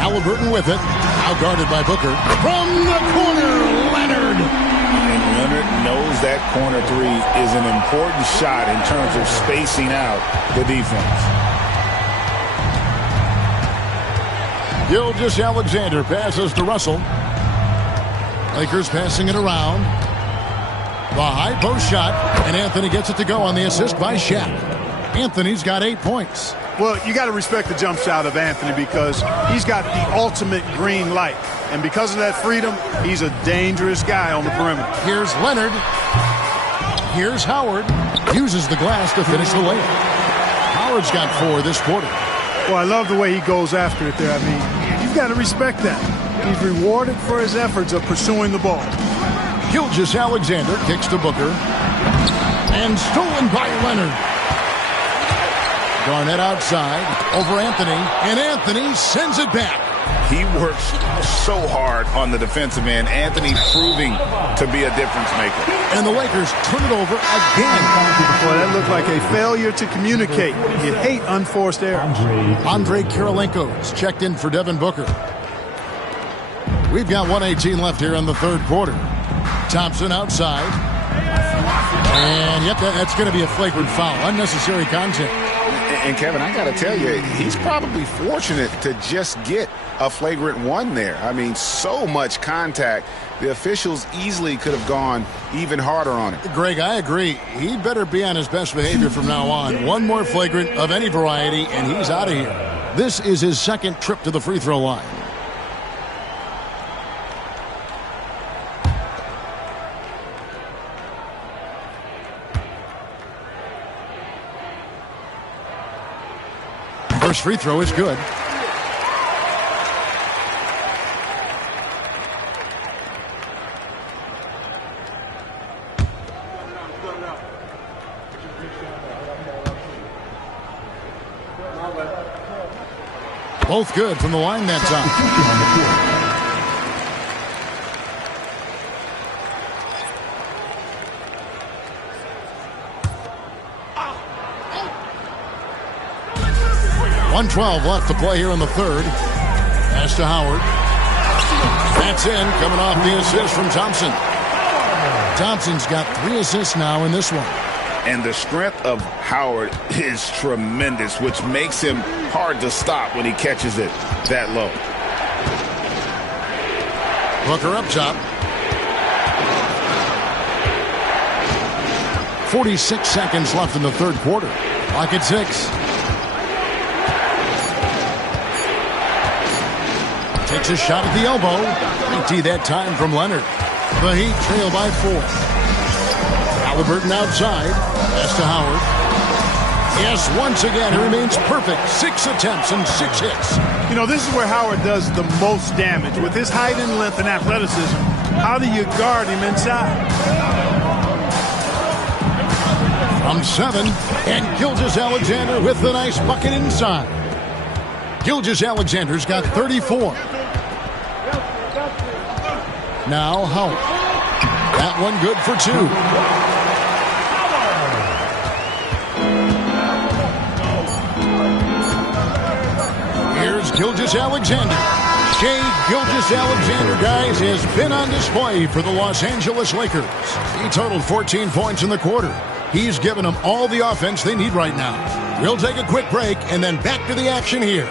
Halliburton with it. Now guarded by Booker. From the corner, Leonard. And Leonard knows that corner three is an important shot in terms of spacing out the defense. Gilgeous-Alexander passes to Russell. Lakers passing it around. The high post shot, and Anthony gets it to go on the assist by Shaq. Anthony's got 8 points. Well, you got to respect the jump shot of Anthony because he's got the ultimate green light. And because of that freedom, he's a dangerous guy on the perimeter. Here's Leonard. Here's Howard. Uses the glass to finish the layup. Howard's got 4 this quarter. Well, I love the way he goes after it there. I mean, you've got to respect that. He's rewarded for his efforts of pursuing the ball. Gilgeous-Alexander kicks to Booker. And stolen by Leonard. Garnett outside over Anthony. And Anthony sends it back. He works so hard on the defensive end. Anthony proving to be a difference maker. And the Lakers turn it over again. Boy, that looked like a failure to communicate. You hate unforced errors. Andre Kirilenko's checked in for Devin Booker. We've got 1:18 left here in the third quarter. Thompson outside. And yep, that's going to be a flagrant foul. Unnecessary contact. And Kevin, I got to tell you, he's probably fortunate to just get a flagrant one there. I mean, so much contact. The officials easily could have gone even harder on him. Greg, I agree. He'd better be on his best behavior from now on. One more flagrant of any variety, and he's out of here. This is his second trip to the free throw line. First free throw is good. Both good from the line that time. 1:12 left to play here in the third. Pass to Howard. That's in, coming off the assist from Thompson. Thompson's got 3 assists now in this one. And the strength of Howard is tremendous, which makes him hard to stop when he catches it that low. Booker up top. 46 seconds left in the third quarter. Clock at 6. Takes a shot at the elbow. Empty that time from Leonard. The Heat trail by 4. Halliburton outside. Pass to Howard. Yes, once again, he remains perfect. 6 attempts and 6 hits. You know, this is where Howard does the most damage. With his height and length and athleticism, how do you guard him inside? From 7, and Gilgeous-Alexander with the nice bucket inside. Gilgeous-Alexander's got 34. Now Howard. That one good for 2. Here's Gilgeous-Alexander. Shai Gilgeous-Alexander, guys, has been on display for the Los Angeles Lakers. He totaled 14 points in the quarter. He's given them all the offense they need right now. We'll take a quick break and then back to the action here.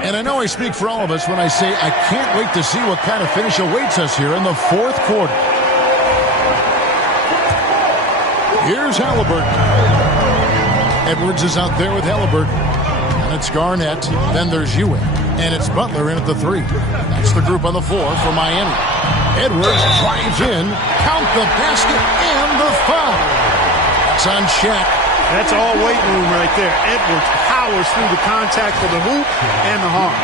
And I know I speak for all of us when I say I can't wait to see what kind of finish awaits us here in the fourth quarter. Here's Halliburton. Edwards is out there with Halliburton. And it's Garnett. Then there's Ewing. And it's Butler in at the 3. That's the group on the floor for Miami. Edwards drives in. Count the basket and the foul. It's on Shaq. That's all weight room right there. Edwards powers through the contact for the hoop and the harm.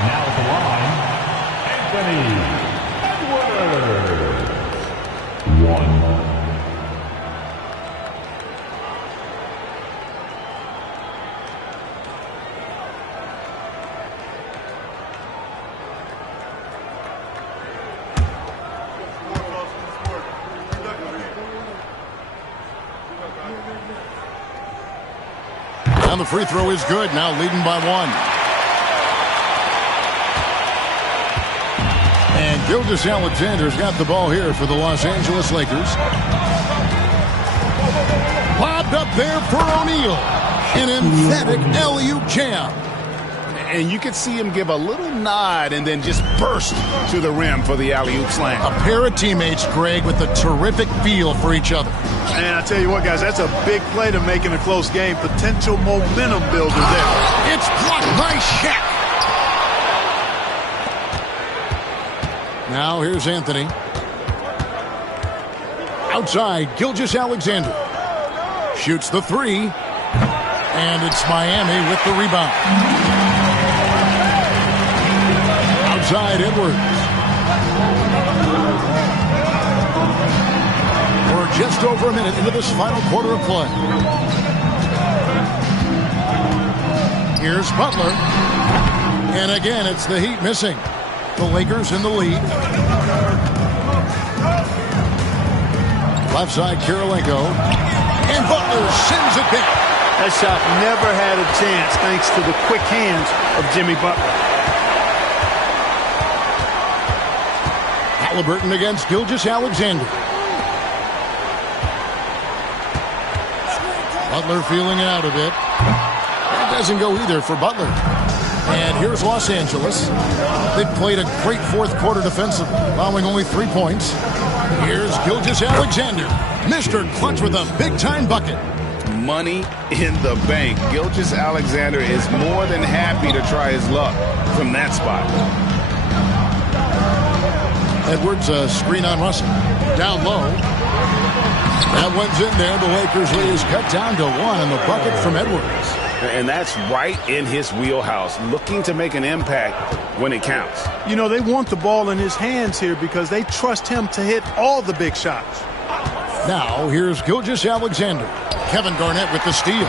Now at the line, Anthony Edwards. 1. And the free throw is good, now leading by 1. And Gilgeous-Alexander's got the ball here for the Los Angeles Lakers. Lobbed up there for O'Neal. An emphatic alley-oop jam. And you could see him give a little nod and then just burst to the rim for the alley-oop slam. A pair of teammates, Greg, with a terrific feel for each other. And I tell you what, guys, that's a big play to make in a close game. Potential momentum builder there. It's blocked by Shaq. Now here's Anthony. Outside, Gilgeous-Alexander. Shoots the 3. And it's Miami with the rebound. Outside, Edwards. We're just over a minute into this final quarter of play. Here's Butler. And again, it's the Heat missing. The Lakers in the lead. Left side, Kirilenko. And Butler sends it back. That shot never had a chance thanks to the quick hands of Jimmy Butler. Halliburton against Gilgeous-Alexander. Butler feeling it out a bit. That doesn't go either for Butler. And here's Los Angeles. They've played a great fourth quarter defensively, allowing only 3 points. Here's Gilgeous-Alexander. Mr. Clutch with a big-time bucket. money in the bank. Gilgeous-Alexander is more than happy to try his luck from that spot. Edwards, a screen on Russell. Down low. That one's in there. The Lakers lead is cut down to 1 on the bucket from Edwards. And that's right in his wheelhouse, looking to make an impact when it counts. You know, they want the ball in his hands here because they trust him to hit all the big shots. Now, here's Gilgeous-Alexander. Kevin Garnett with the steal.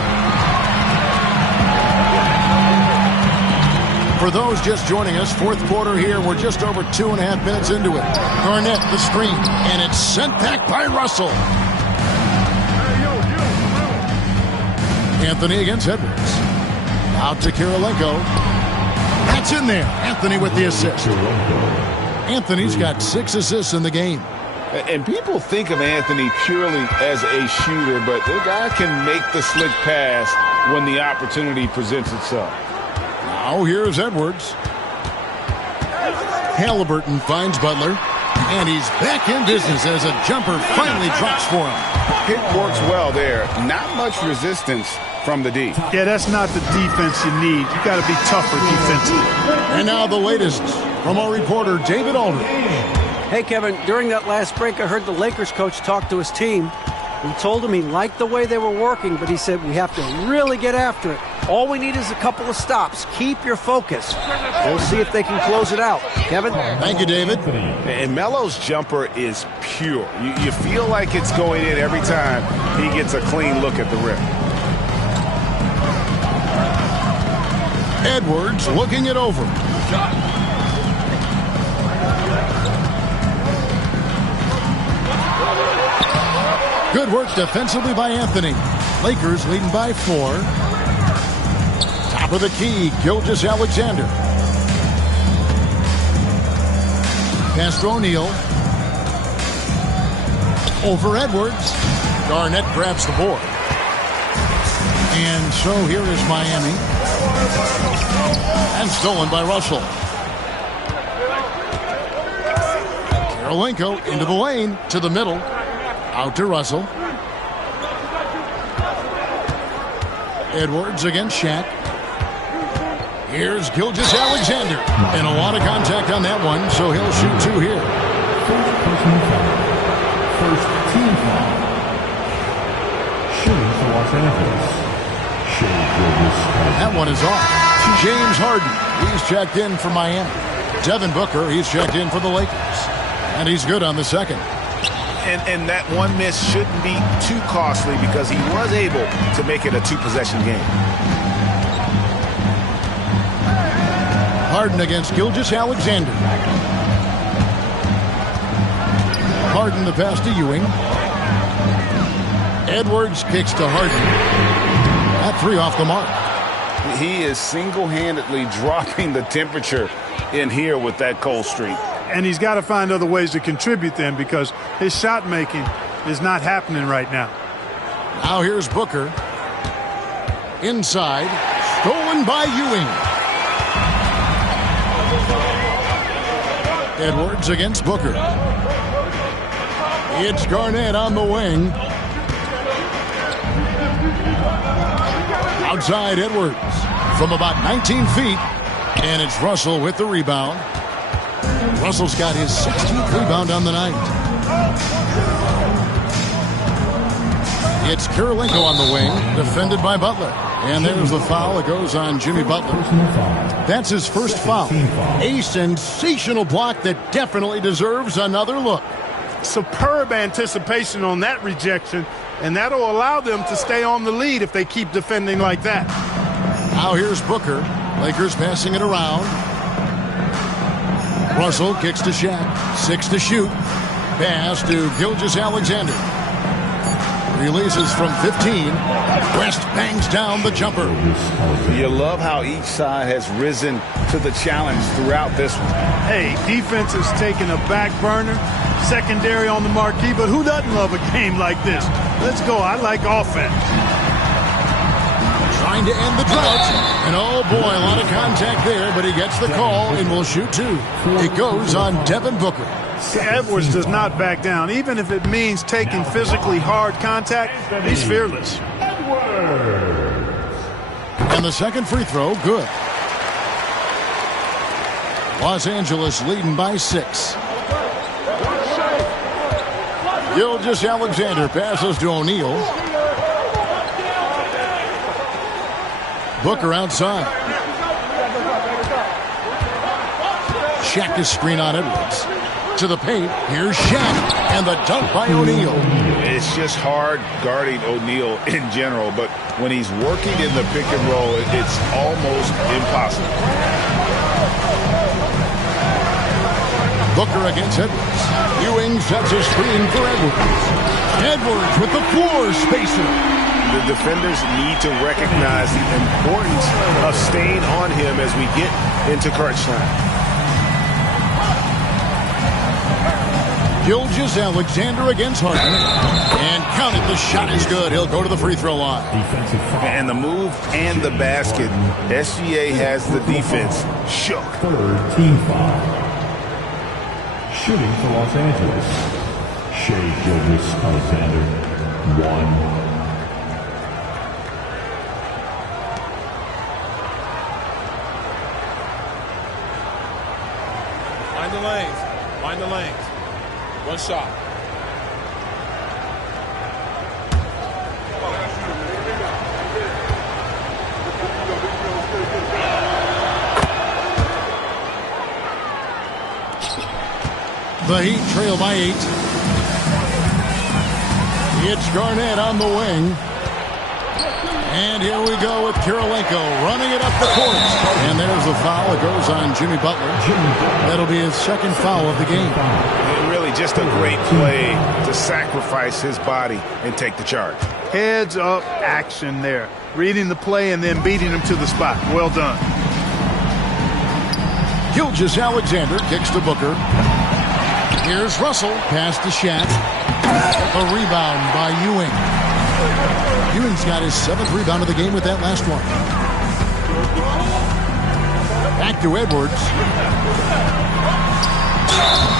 For those just joining us, fourth quarter here. We're just over 2.5 minutes into it. Garnett, the screen, and it's sent back by Russell. Anthony against Edwards. Out to Kirilenko. That's in there. Anthony with the assist. Anthony's got 6 assists in the game. And people think of Anthony purely as a shooter, but the guy can make the slick pass when the opportunity presents itself. Now here's Edwards. Halliburton finds Butler. And he's back in business as a jumper finally drops for him. It works well there. Not much resistance from the D. Yeah, that's not the defense you need. You got to be tougher defensively. And now the latest from our reporter, David Aldridge. Hey, Kevin, during that last break, I heard the Lakers coach talk to his team. He told them he liked the way they were working, but he said we have to really get after it. All we need is a couple of stops. Keep your focus. We'll see if they can close it out. Kevin? Thank you, David. And Melo's jumper is pure. You feel like it's going in every time he gets a clean look at the rim. Edwards looking it over. Good work defensively by Anthony. Lakers leading by 4. Top of the key, Gilgeous-Alexander. Pass to O'Neal. Over Edwards. Garnett grabs the board. And so here is Miami. And stolen by Russell. Kirilenko into the lane, to the middle. Out to Russell. Edwards against Shaq. Here's Gilgeous-Alexander. And a lot of contact on that one, so he'll shoot 2 here. First personal foul. First team foul. Shooting for Los Angeles. That one is off. James Harden, he's checked in for Miami. Devin Booker, he's checked in for the Lakers. And he's good on the second. And that one miss shouldn't be too costly because he was able to make it a 2-possession game. Harden against Gilgeous-Alexander. Harden the pass to Ewing. Edwards kicks to Harden. That 3 off the mark. He is single-handedly dropping the temperature in here with that cold streak. And he's got to find other ways to contribute then because his shot making is not happening right now. Now here's Booker. Inside. Stolen by Ewing. Edwards against Booker. It's Garnett on the wing. Outside Edwards from about 19 feet. And it's Russell with the rebound. Russell's got his 16th rebound on the night. It's Kirilenko on the wing, defended by Butler. And there's the foul. It goes on Jimmy Butler. That's his first foul. A sensational block that definitely deserves another look. Superb anticipation on that rejection, and that'll allow them to stay on the lead if they keep defending like that. Now here's Booker. Lakers passing it around. Russell kicks to Shaq. 6 to shoot. Pass to Gilgeous-Alexander. Releases from 15. West bangs down the jumper. You love how each side has risen to the challenge throughout this one. Hey, defense is taking a back burner, secondary on the marquee, but who doesn't love a game like this? Let's go. I like offense. Trying to end the drought. And oh boy, a lot of contact there, but he gets the call and will shoot 2. It goes on Devin Booker. Edwards does not back down. Even if it means taking physically hard contact, he's fearless. And the second free throw, good. Los Angeles leading by 6. Gilgeous-Alexander passes to O'Neal. Booker outside. Shaq is screen on Edwards. To the paint. Here's Shaq. And the dunk by O'Neal. It's just hard guarding O'Neal in general, but when he's working in the pick and roll, it's almost impossible. Booker against Edwards. Ewing sets a screen for Edwards. Edwards with the floor spacer. The defenders need to recognize the importance of staying on him as we get into crunch time. Gilgeous-Alexander against Harden. And count it, the shot is good. He'll go to the free throw line. And the move and the basket, SGA has the defense shook. Third team foul. Shooting for Los Angeles, Shai Gilgeous-Alexander, 1. Find the lanes. Find the lanes. One shot. The Heat trail by 8. It's Garnett on the wing. And here we go with Kirilenko running it up the court. And there's the foul. It goes on Jimmy Butler. That'll be his second foul of the game. Really just a great play to sacrifice his body and take the charge. Heads up action there. Reading the play and then beating him to the spot. Well done. Gilgeous-Alexander kicks to Booker. Here's Russell, pass to Shaq. A rebound by Ewing. Ewing's got his 7th rebound of the game with that last one. Back to Edwards.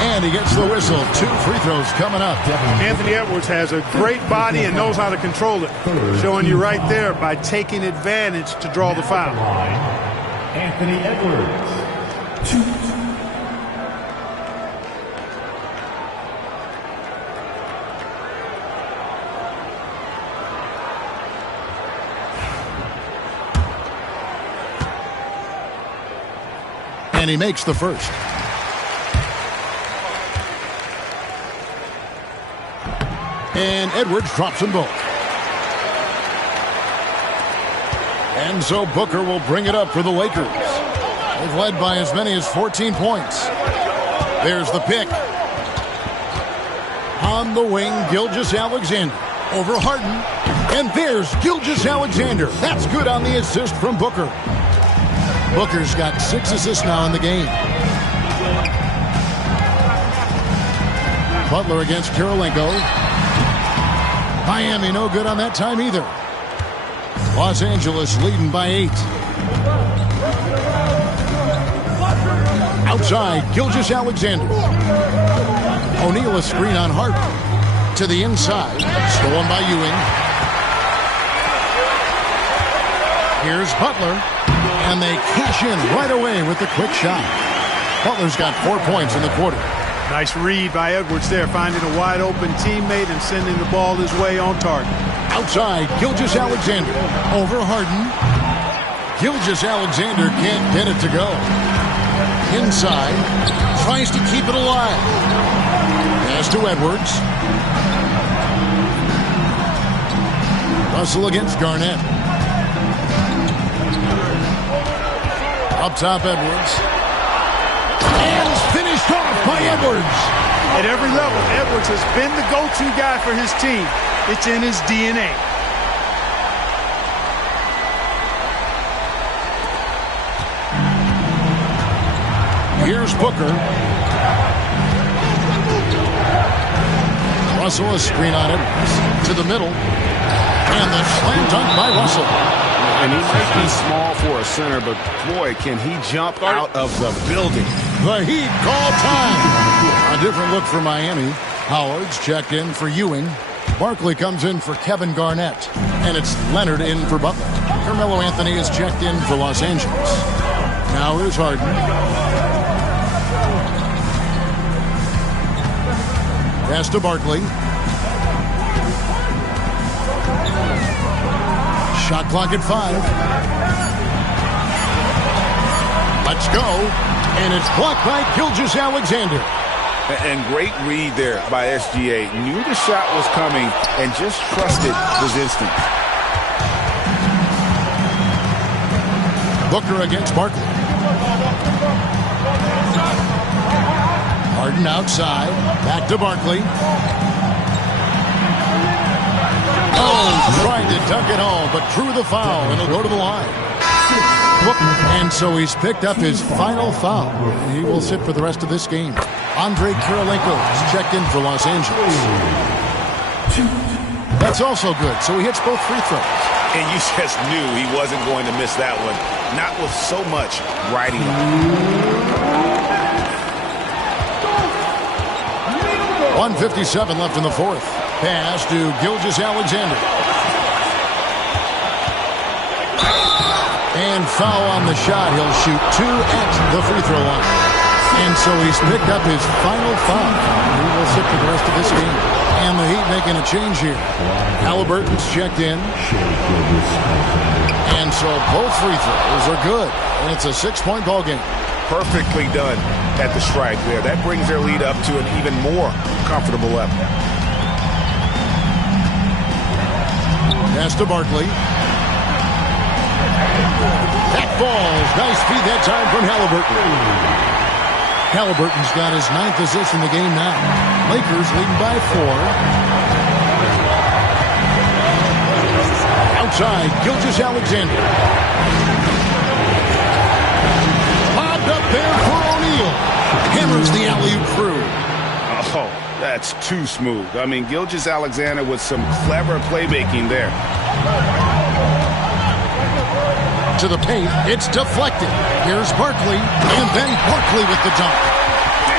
And he gets the whistle. 2 free throws coming up. Anthony Edwards has a great body and knows how to control it. Showing you right there by taking advantage to draw the foul. Anthony Edwards, 2. And he makes the first. And Edwards drops them both. And so Booker will bring it up for the Lakers. They've led by as many as 14 points. There's the pick. On the wing, Gilgeous-Alexander. Over Harden. And there's Gilgeous-Alexander. That's good on the assist from Booker. Booker's got 6 assists now in the game. Butler against Kirilenko. Miami no good on that time either. Los Angeles leading by 8. Outside, Gilgeous-Alexander. O'Neal a screen on Harden. To the inside. Stolen by Ewing. Here's Butler. And they cash in right away with the quick shot. Butler's got 4 points in the quarter. Nice read by Edwards there, finding a wide open teammate and sending the ball his way on target. Outside, Gilgeous-Alexander. Over Harden. Gilgeous-Alexander can't get it to go. Inside. Tries to keep it alive. Pass to Edwards. Russell against Garnett. Up top, Edwards. And finished off by Edwards. At every level, Edwards has been the go-to guy for his team. It's in his DNA. Here's Booker. Russell a screen on Edwards. To the middle. And the slam dunk by Russell. And he might be small for a center, but boy, can he jump out of the building. The Heat call time. A different look for Miami. Howard's checked in for Ewing. Barkley comes in for Kevin Garnett. And it's Leonard in for Butler. Carmelo Anthony is checked in for Los Angeles. Now here's Harden. Pass to Barkley. Shot clock at 5. Let's go. And it's blocked by Gilgeous-Alexander. And great read there by SGA. Knew the shot was coming and just trusted his instinct. Booker against Barkley. Harden outside. Back to Barkley. Oh, tried to dunk it home, but drew the foul, and he'll go to the line. And so he's picked up his final foul. He will sit for the rest of this game. Andre Kirilenko is checked in for Los Angeles. That's also good, so he hits both free throws. And you just knew he wasn't going to miss that one. Not with so much riding on. 1:57 left in the fourth. Pass to Gilgeous-Alexander. And foul on the shot. He'll shoot 2 at the free throw line. And so he's picked up his final foul. He will sit for the rest of this game. And the Heat making a change here. Halliburton's checked in. And so both free throws are good. And it's a 6-point ball game. Perfectly done at the strike there. That brings their lead up to an even more comfortable level. Pass to Barkley. That falls. Nice feed that time from Halliburton. Halliburton's got his 9th assist in the game now. Lakers leading by 4. Outside, Gilgeous-Alexander. Lobbed up there for O'Neal. Hammers the alley-oop through. Oh, that's too smooth. I mean, Gilgeous-Alexander with some clever playmaking there. To the paint, it's deflected. Here's Barkley, and then Barkley with the dunk.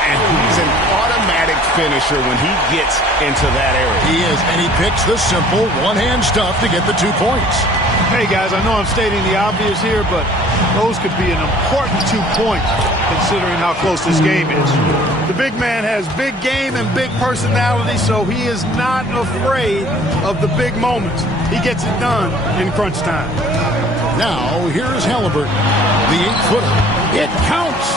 And he's an automatic finisher when he gets into that area. He is, and he picks the simple one-hand stuff to get the 2 points. Hey, guys, I know I'm stating the obvious here, but those could be an important 2 points considering how close this game is. The big man has big game and big personality, so he is not afraid of the big moments. He gets it done in crunch time. Now, here's Halliburton, the 8-footer. It counts!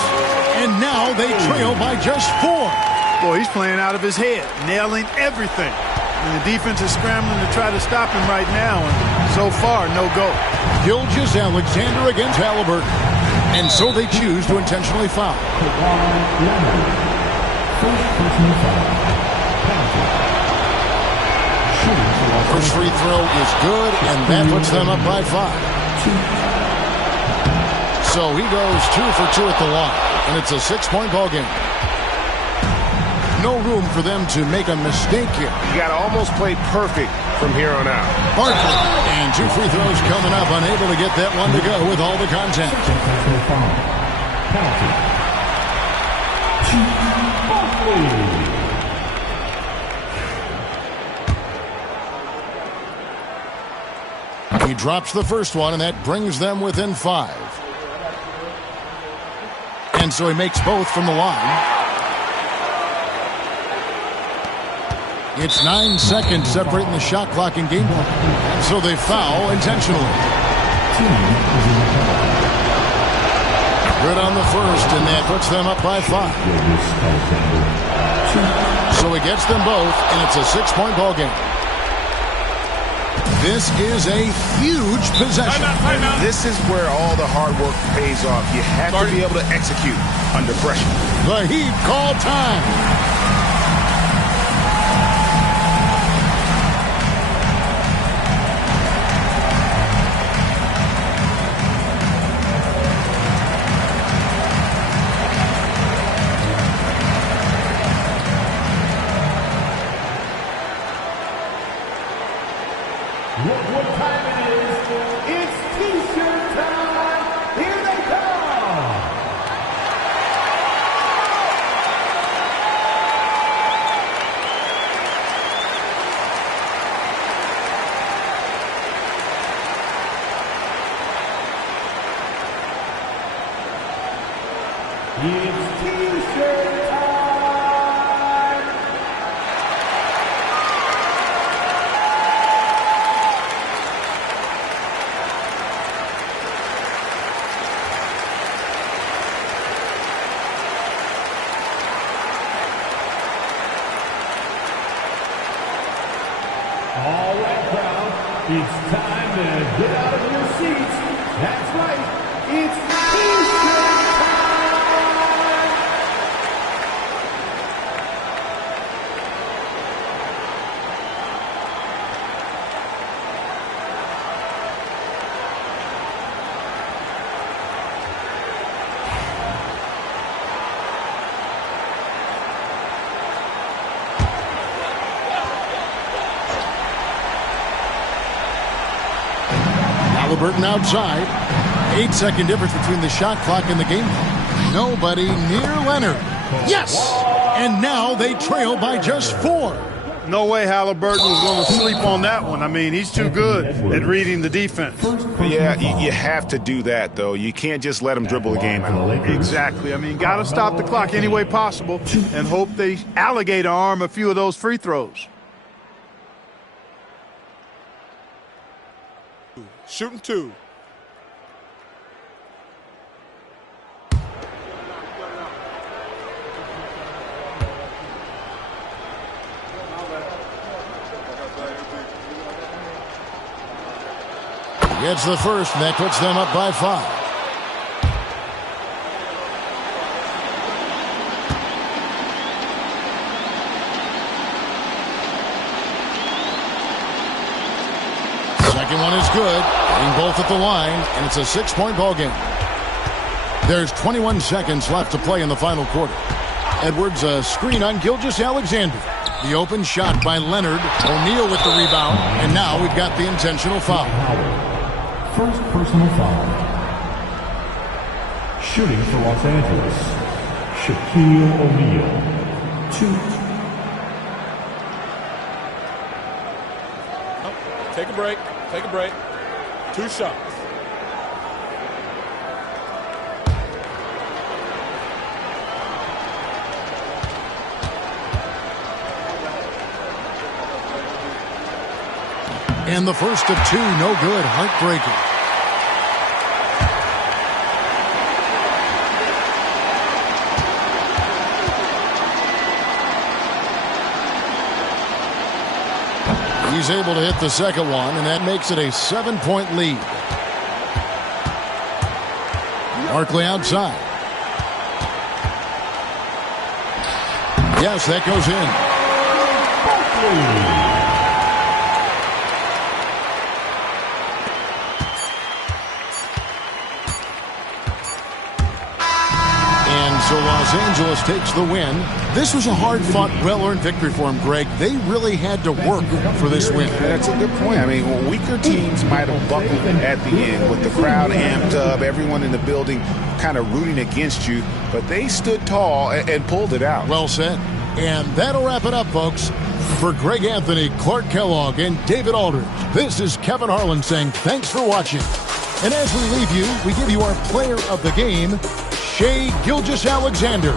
And now they trail by just 4. Boy, he's playing out of his head, nailing everything. And the defense is scrambling to try to stop him right now, and so far, no go. Gilgeous-Alexander against Halliburton. And so they choose to intentionally foul. First free throw is good, and that puts them up by 5. So he goes 2 for 2 at the line, and it's a 6-point ball game. No room for them to make a mistake here. You got to almost play perfect from here on out. Barkley, and 2 free throws coming up, unable to get that one to go with all the contact. He drops the first one, and that brings them within 5. And so he makes both from the line. It's 9 seconds separating the shot clock and game clock. And so they foul intentionally. Good on the first, and that puts them up by 5. So he gets them both, and it's a 6-point ball game. This is a huge possession. Timeout. This is where all the hard work pays off. You have to be able to execute under pressure. The Heat call time. What time it is? It's T-shirt time! Here they come! It's T-shirt time! All right, crowd, it's time to get out of your seats. That's right, it's T-shirt time! Halliburton outside. 8-second difference between the shot clock and the game clock. Nobody near Leonard. Yes! And now they trail by just 4. No way Halliburton was going to sleep on that one. I mean, he's too good at reading the defense. Yeah, you have to do that, though. You can't just let him dribble the game out. Exactly. I mean, got to stop the clock any way possible and hope they alligator arm a few of those free throws. Shooting 2. Gets the first, and that puts them up by 5. Second one is good. Getting both at the line, and it's a 6-point ball game. There's 21 seconds left to play in the final quarter. Edwards, a screen on Gilgeous-Alexander. The open shot by Leonard. O'Neal with the rebound, and now we've got the intentional foul. First personal foul. Shooting for Los Angeles, Shaquille O'Neal. 2. Take a break. Take a break. 2 shots. And the first of 2, no good. Heartbreaker. He's able to hit the second one, and that makes it a 7-point lead. Barkley outside. Yes, that goes in. And so Los Angeles takes the win. This was a hard-fought, well-earned victory for them, Greg. They really had to work for this win. That's a good point. I mean, weaker teams might have buckled at the end with the crowd amped up, everyone in the building kind of rooting against you, but they stood tall and pulled it out. Well said. And that'll wrap it up, folks. For Greg Anthony, Clark Kellogg, and David Aldridge, this is Kevin Harlan saying thanks for watching. And as we leave you, we give you our player of the game, Shai Gilgeous-Alexander.